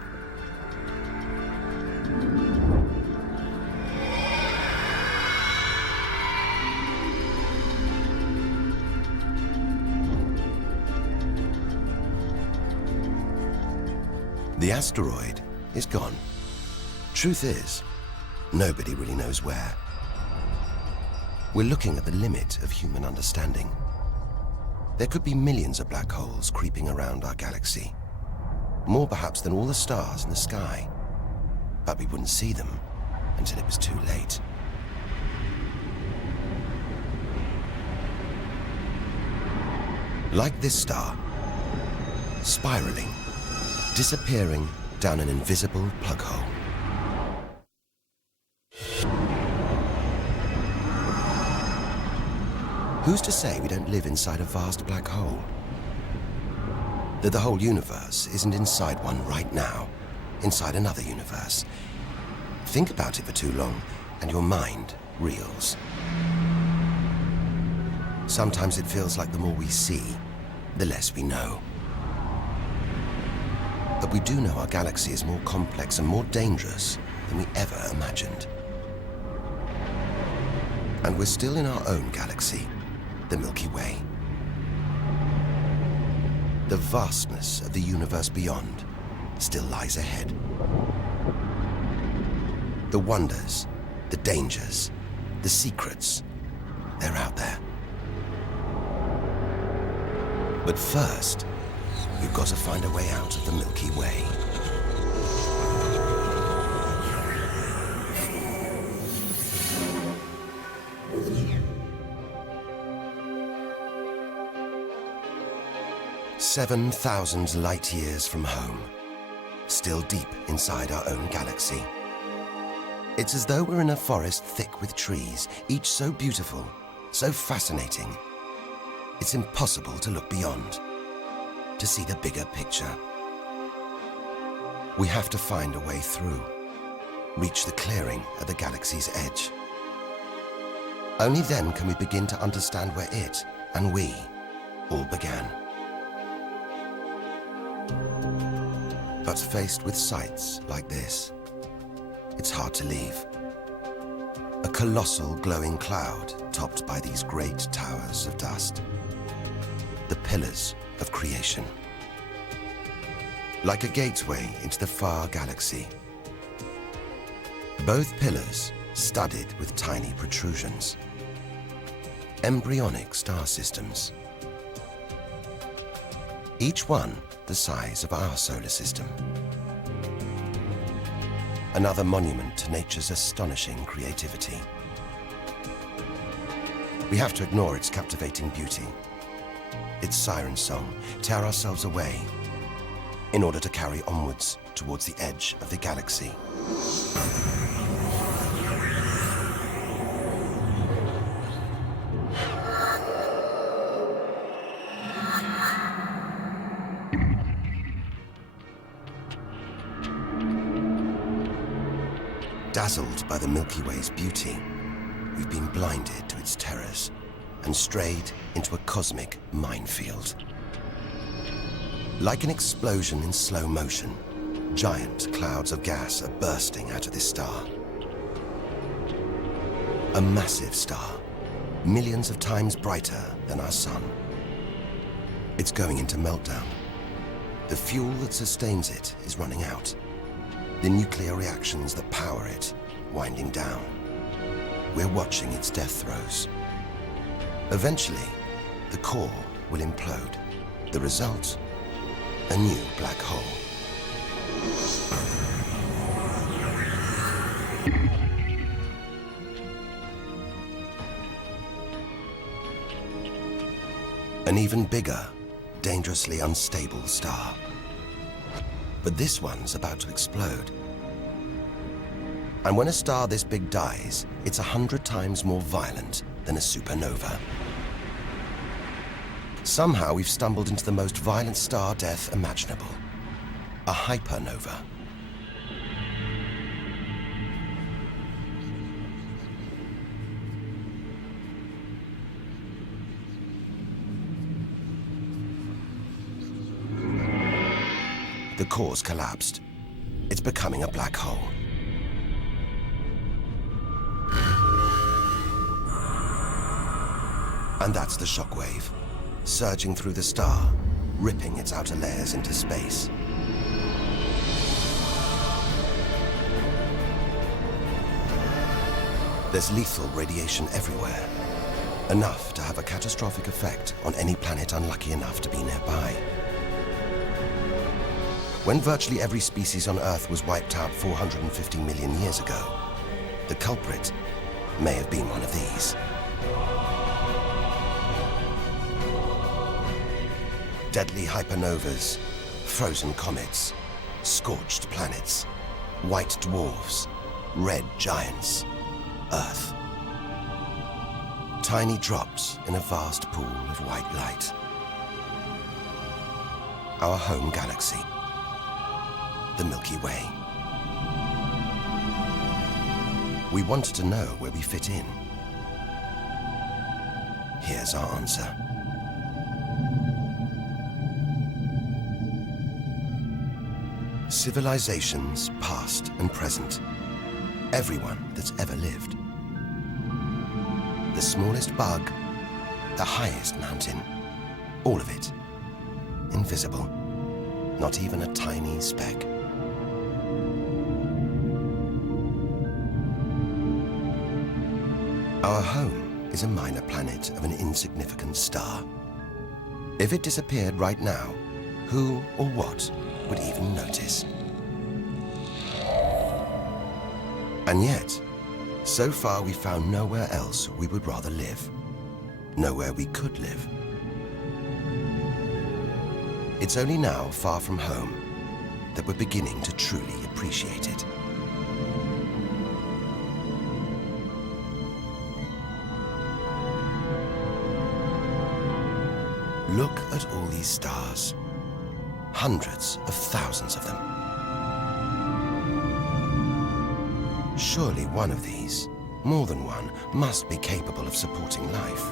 The asteroid is gone. Truth is, nobody really knows where. We're looking at the limit of human understanding. There could be millions of black holes creeping around our galaxy. More perhaps than all the stars in the sky. But we wouldn't see them until it was too late. Like this star, spiraling, disappearing down an invisible plug hole. Who's to say we don't live inside a vast black hole? That the whole universe isn't inside one right now, inside another universe. Think about it for too long, and your mind reels. Sometimes it feels like the more we see, the less we know. But we do know our galaxy is more complex and more dangerous than we ever imagined. And we're still in our own galaxy, the Milky Way. The vastness of the universe beyond still lies ahead. The wonders, the dangers, the secrets, they're out there. But first, we've got to find a way out of the Milky Way. "7,000 light years from home, still deep inside our own galaxy. It's as though we're in a forest thick with trees, each so beautiful, so fascinating. It's impossible to look beyond, to see the bigger picture. We have to find a way through, reach the clearing at the galaxy's edge. Only then can we begin to understand where it and we all began. But faced with sights like this, it's hard to leave. A colossal glowing cloud topped by these great towers of dust. The pillars of creation. Like a gateway into the far galaxy. Both pillars studded with tiny protrusions. Embryonic star systems. Each one the size of our solar system. Another monument to nature's astonishing creativity. We have to ignore its captivating beauty, its siren song, tear ourselves away, in order to carry onwards towards the edge of the galaxy. Dazzled by the Milky Way's beauty, we've been blinded to its terrors and strayed into a cosmic minefield. Like an explosion in slow motion, giant clouds of gas are bursting out of this star. A massive star, millions of times brighter than our sun. It's going into meltdown. The fuel that sustains it is running out. The nuclear reactions that power it winding down. We're watching its death throes. Eventually, the core will implode. The result, a new black hole. An even bigger, dangerously unstable star. But this one's about to explode. And when a star this big dies, it's 100 times more violent than a supernova. Somehow we've stumbled into the most violent star death imaginable. A hypernova. The core's collapsed. It's becoming a black hole. And that's the shockwave, surging through the star, ripping its outer layers into space. There's lethal radiation everywhere, enough to have a catastrophic effect on any planet unlucky enough to be nearby. When virtually every species on Earth was wiped out 450 million years ago, the culprit may have been one of these. Deadly hypernovas, frozen comets, scorched planets, white dwarfs, red giants, Earth. Tiny drops in a vast pool of white light. Our home galaxy, the Milky Way. We wanted to know where we fit in. Here's our answer. Civilizations, past and present. Everyone that's ever lived. The smallest bug, the highest mountain, all of it invisible. Not even a tiny speck. Our home is a minor planet of an insignificant star. If it disappeared right now, who or what would even notice? And yet, so far we found nowhere else we would rather live. Nowhere we could live. It's only now, far from home, that we're beginning to truly appreciate it. Look at all these stars. Hundreds of thousands of them. Surely one of these, more than one, must be capable of supporting life.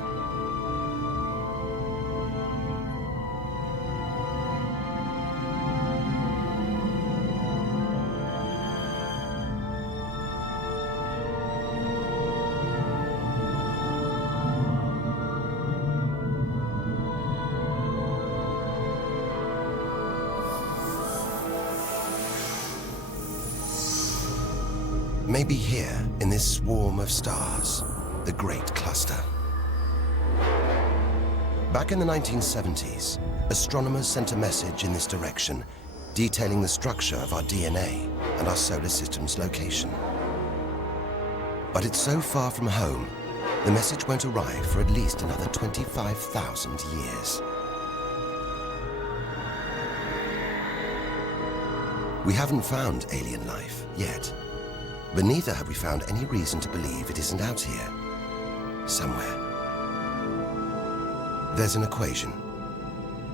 Maybe here, in this swarm of stars, the Great Cluster. Back in the 1970s, astronomers sent a message in this direction, detailing the structure of our DNA and our solar system's location. But it's so far from home, the message won't arrive for at least another 25,000 years. We haven't found alien life yet. But neither have we found any reason to believe it isn't out here, somewhere. There's an equation,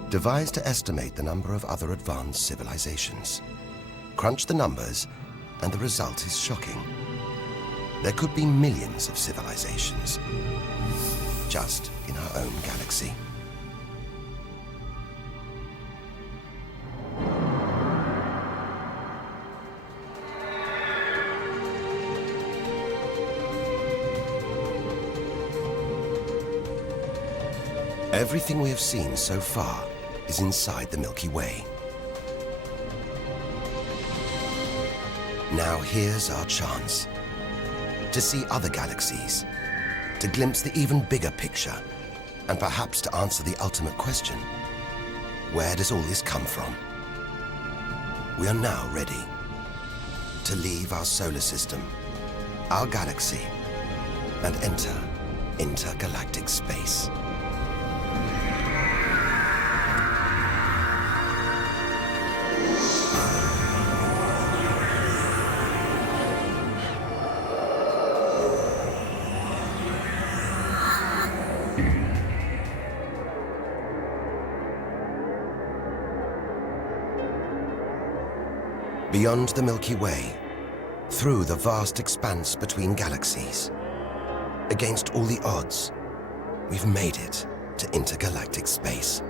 devised to estimate the number of other advanced civilizations. Crunch the numbers, and the result is shocking. There could be millions of civilizations, just in our own galaxy. Everything we have seen so far is inside the Milky Way. Now here's our chance to see other galaxies, to glimpse the even bigger picture, and perhaps to answer the ultimate question: where does all this come from? We are now ready to leave our solar system, our galaxy, and enter intergalactic space. Beyond the Milky Way, through the vast expanse between galaxies, against all the odds, we've made it to intergalactic space.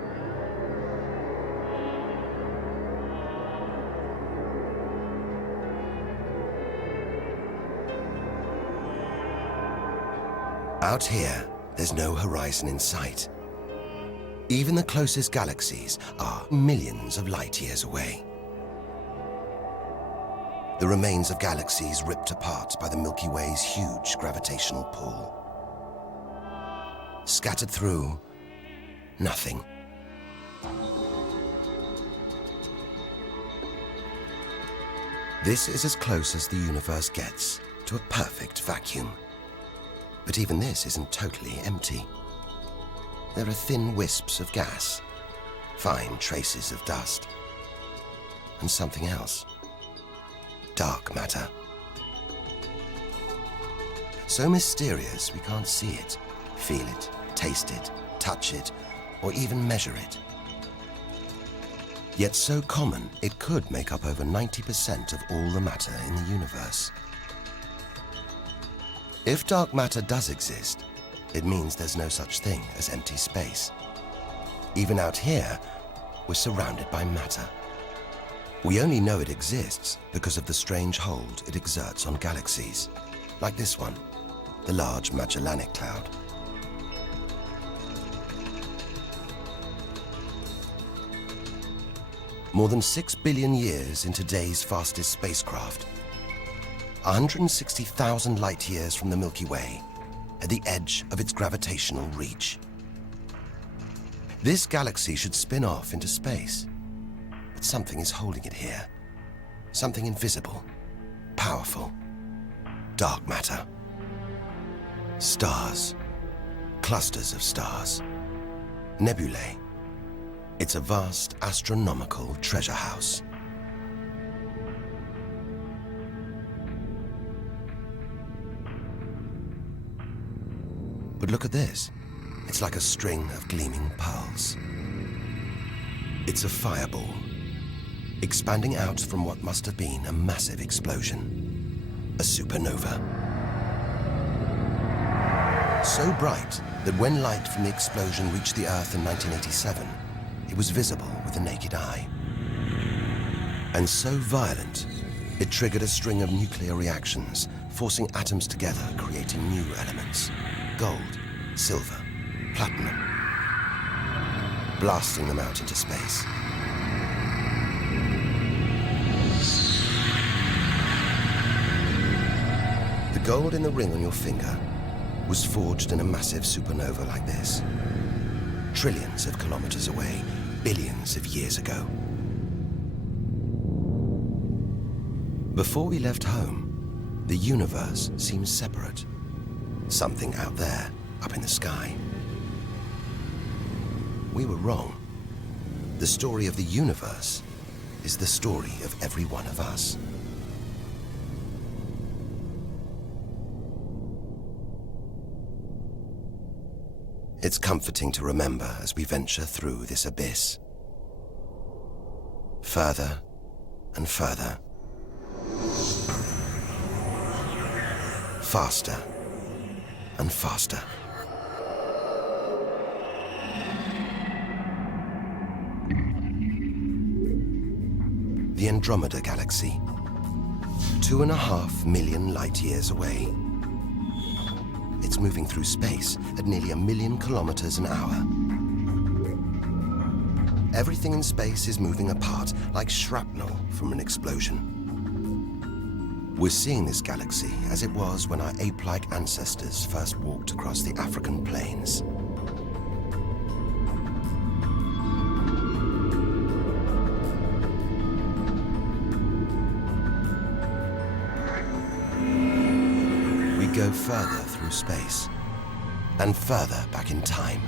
Out here, there's no horizon in sight. Even the closest galaxies are millions of light years away. The remains of galaxies ripped apart by the Milky Way's huge gravitational pull. Scattered through, nothing. This is as close as the universe gets to a perfect vacuum. But even this isn't totally empty. There are thin wisps of gas, fine traces of dust, and something else. Dark matter. So mysterious we can't see it, feel it, taste it, touch it, or even measure it. Yet so common, it could make up over 90% of all the matter in the universe. If dark matter does exist, it means there's no such thing as empty space. Even out here, we're surrounded by matter. We only know it exists because of the strange hold it exerts on galaxies, like this one, the Large Magellanic Cloud. More than 6 billion years into today's fastest spacecraft, 160,000 light years from the Milky Way, at the edge of its gravitational reach. This galaxy should spin off into space, but something is holding it here. Something invisible, powerful, dark matter. Stars, clusters of stars, nebulae. It's a vast astronomical treasure house. But look at this. It's like a string of gleaming pearls. It's a fireball, expanding out from what must have been a massive explosion, a supernova. So bright that when light from the explosion reached the Earth in 1987, it was visible with the naked eye. And so violent, it triggered a string of nuclear reactions, forcing atoms together, creating new elements. Gold, silver, platinum, blasting them out into space. The gold in the ring on your finger was forged in a massive supernova like this, trillions of kilometers away, billions of years ago. Before we left home, the universe seems separate. Something out there, up in the sky. We were wrong. The story of the universe is the story of every one of us. It's comforting to remember as we venture through this abyss. Further and further. Faster and faster. The Andromeda Galaxy, 2.5 million light years away. It's moving through space at nearly 1 million kilometers an hour. Everything in space is moving apart like shrapnel from an explosion. We're seeing this galaxy as it was when our ape-like ancestors first walked across the African plains. We go further through space and further back in time.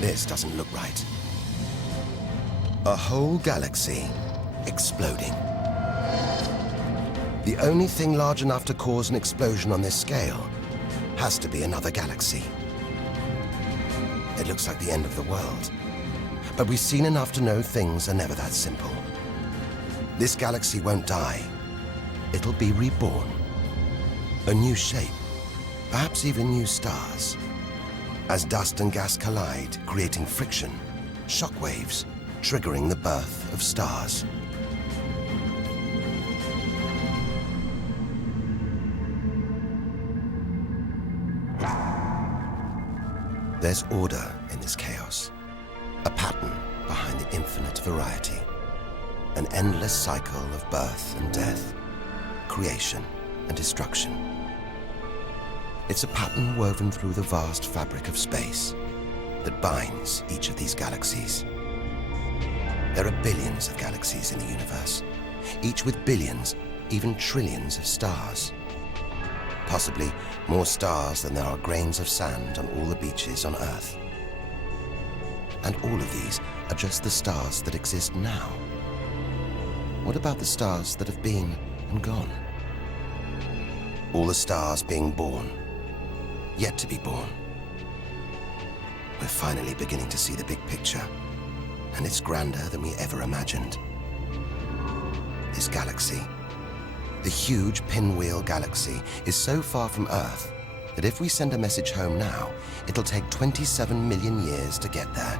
This doesn't look right. A whole galaxy exploding. The only thing large enough to cause an explosion on this scale has to be another galaxy. It looks like the end of the world, but we've seen enough to know things are never that simple. This galaxy won't die. It'll be reborn. A new shape, perhaps even new stars. As dust and gas collide, creating friction, shockwaves, triggering the birth of stars. There's order in this chaos, a pattern behind the infinite variety, an endless cycle of birth and death, creation and destruction. It's a pattern woven through the vast fabric of space that binds each of these galaxies. There are billions of galaxies in the universe, each with billions, even trillions of stars. Possibly more stars than there are grains of sand on all the beaches on Earth. And all of these are just the stars that exist now. What about the stars that have been and gone? All the stars being born, yet to be born. We're finally beginning to see the big picture, and it's grander than we ever imagined. This galaxy, the huge pinwheel galaxy, is so far from Earth that if we send a message home now, it'll take 27 million years to get there.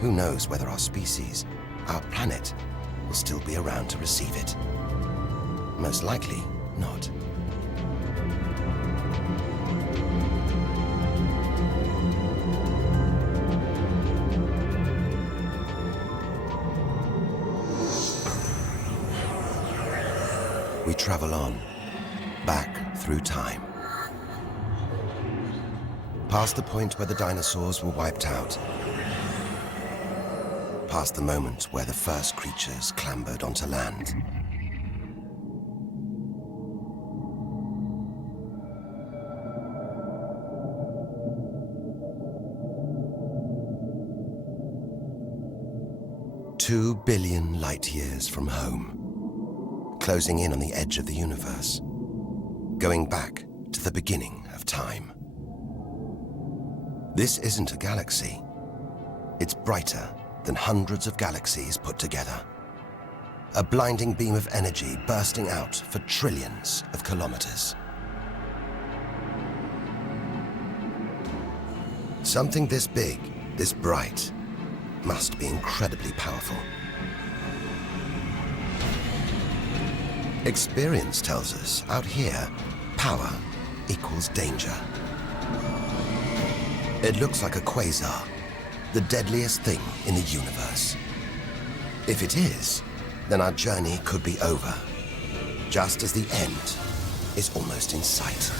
Who knows whether our species, our planet, will still be around to receive it? Most likely not. We travel on, back through time. Past the point where the dinosaurs were wiped out. Past the moment where the first creatures clambered onto land. "2 billion light years from home. Closing in on the edge of the universe, going back to the beginning of time. This isn't a galaxy. It's brighter than hundreds of galaxies put together. A blinding beam of energy bursting out for trillions of kilometers. Something this big, this bright, must be incredibly powerful. Experience tells us, out here, power equals danger. It looks like a quasar, the deadliest thing in the universe. If it is, then our journey could be over, just as the end is almost in sight.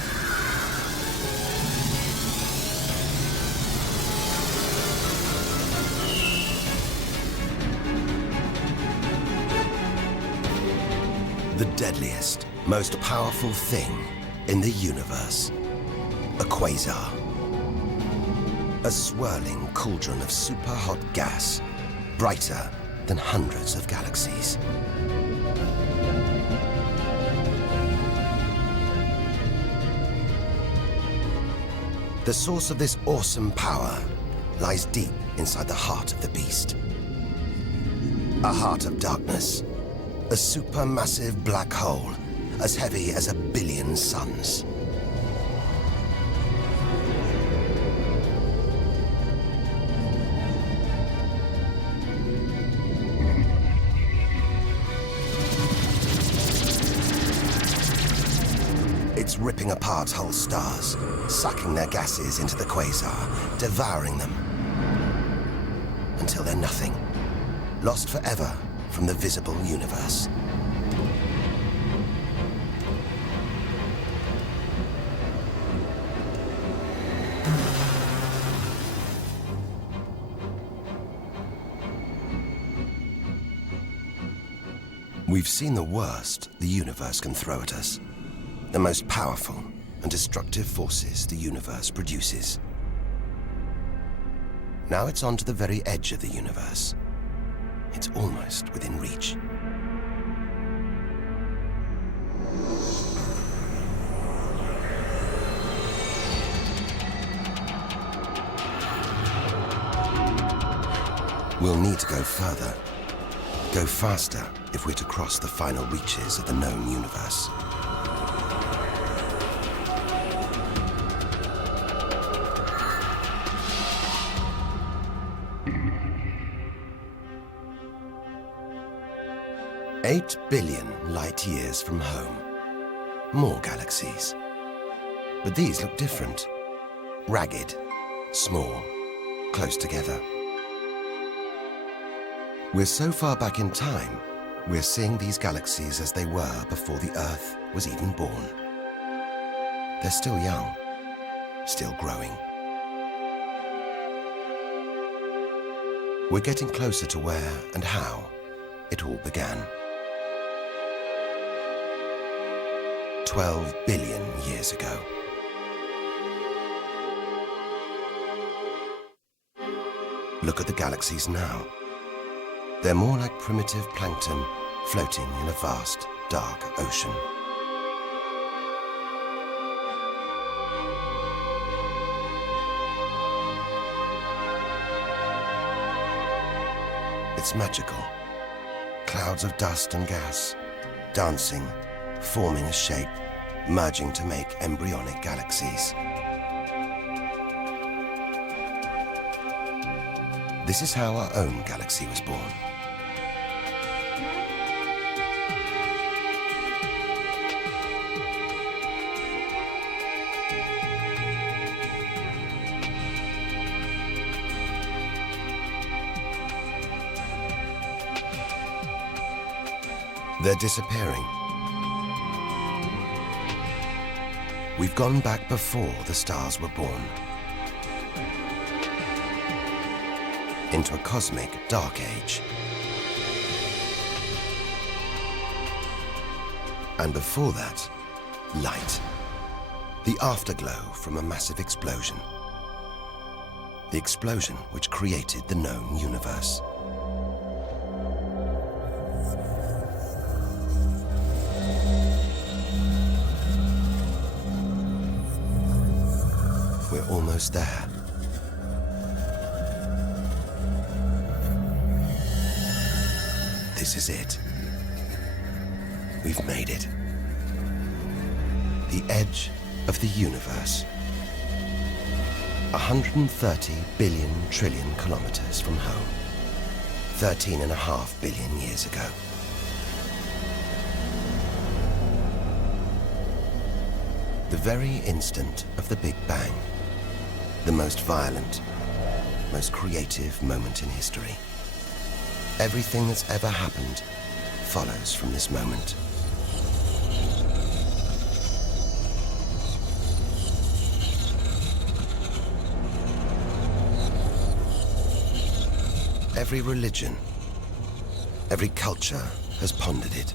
The deadliest, most powerful thing in the universe. A quasar. A swirling cauldron of super-hot gas, brighter than hundreds of galaxies. The source of this awesome power lies deep inside the heart of the beast. A heart of darkness. A supermassive black hole, as heavy as 1 billion suns. It's ripping apart whole stars, sucking their gases into the quasar, devouring them, until they're nothing, lost forever from the visible universe. We've seen the worst the universe can throw at us, the most powerful and destructive forces the universe produces. Now it's on to the very edge of the universe. It's almost within reach. We'll need to go further, go faster if we're to cross the final reaches of the known universe. "8 billion light years from home. More galaxies. But these look different. Ragged, small, close together. We're so far back in time, we're seeing these galaxies as they were before the Earth was even born. They're still young, still growing. We're getting closer to where and how it all began. 12 billion years ago. Look at the galaxies now. They're more like primitive plankton floating in a vast, dark ocean. It's magical. Clouds of dust and gas, dancing, forming a shape, merging to make embryonic galaxies. This is how our own galaxy was born. They're disappearing. We've gone back before the stars were born, into a cosmic dark age. And before that, light. The afterglow from a massive explosion. The explosion which created the known universe. We're almost there. This is it. We've made it. The edge of the universe. 130 billion trillion kilometers from home. 13.5 billion years ago. The very instant of the Big Bang. The most violent, most creative moment in history. Everything that's ever happened follows from this moment. Every religion, every culture has pondered it.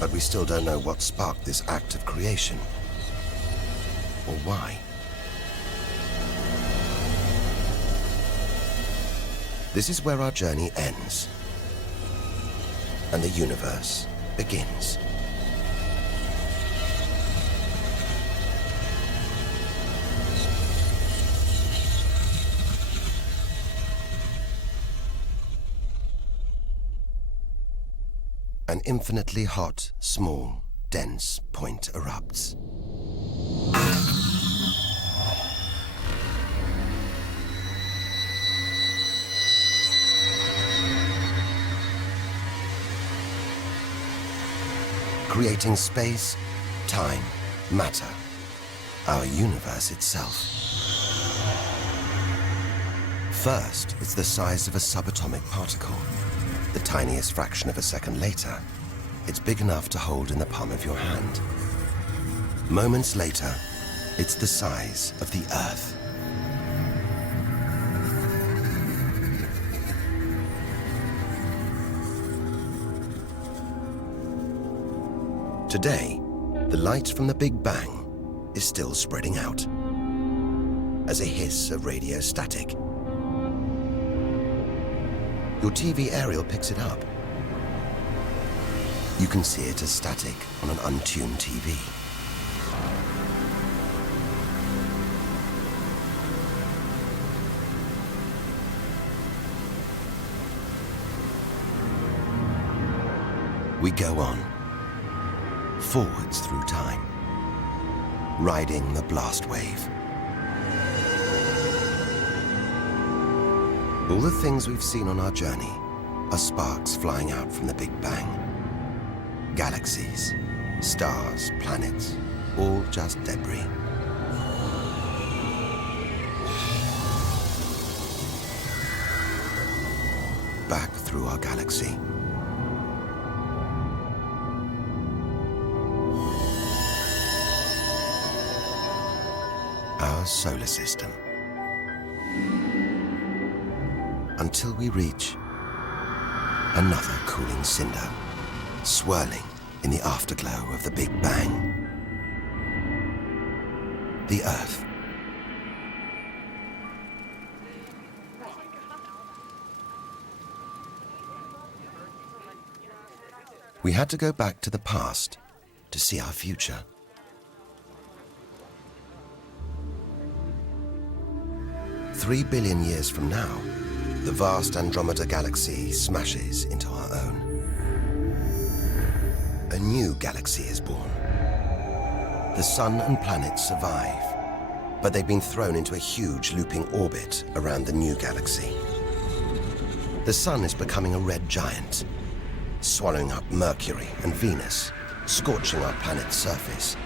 But we still don't know what sparked this act of creation, or why. This is where our journey ends, and the universe begins. An infinitely hot, small, dense point erupts. Creating space, time, matter, our universe itself. First, it's the size of a subatomic particle. The tiniest fraction of a second later, it's big enough to hold in the palm of your hand. Moments later, it's the size of the Earth. Today, the light from the Big Bang is still spreading out as a hiss of radio static. Your TV aerial picks it up. You can see it as static on an untuned TV. We go on, forwards through time, riding the blast wave. All the things we've seen on our journey are sparks flying out from the Big Bang. Galaxies, stars, planets, all just debris. back through our galaxy. Our solar system. Until we reach another cooling cinder, swirling in the afterglow of the Big Bang. The Earth. We had to go back to the past to see our future. Three billion years from now, the vast Andromeda galaxy smashes into our own. A new galaxy is born. The sun and planets survive, but they've been thrown into a huge looping orbit around the new galaxy. The sun is becoming a red giant, swallowing up Mercury and Venus, scorching our planet's surface,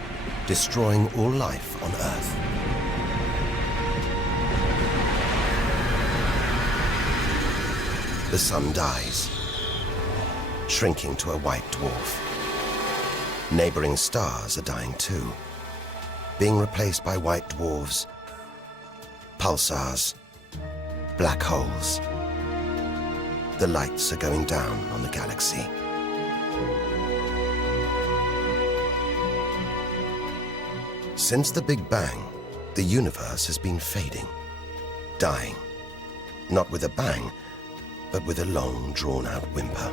destroying all life on Earth. The sun dies, shrinking to a white dwarf. Neighboring stars are dying too, being replaced by white dwarfs, pulsars, black holes. The lights are going down on the galaxy. Since the Big Bang, the universe has been fading, dying, not with a bang, but with a long, drawn-out whimper.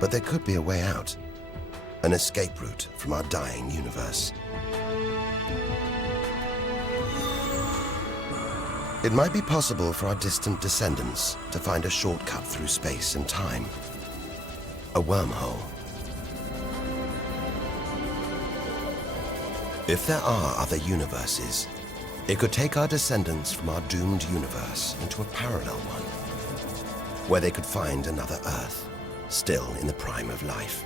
But there could be a way out, an escape route from our dying universe. It might be possible for our distant descendants to find a shortcut through space and time. A wormhole. If there are other universes, it could take our descendants from our doomed universe into a parallel one, where they could find another Earth, still in the prime of life.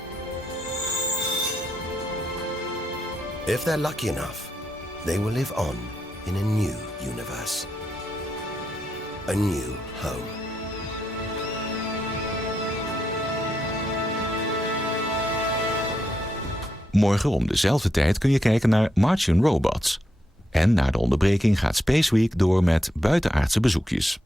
If they're lucky enough, they will live on in a new universe. A new home. Morgen om dezelfde tijd kun je kijken naar Martian Robots. En na de onderbreking gaat Space Week door met buitenaardse bezoekjes.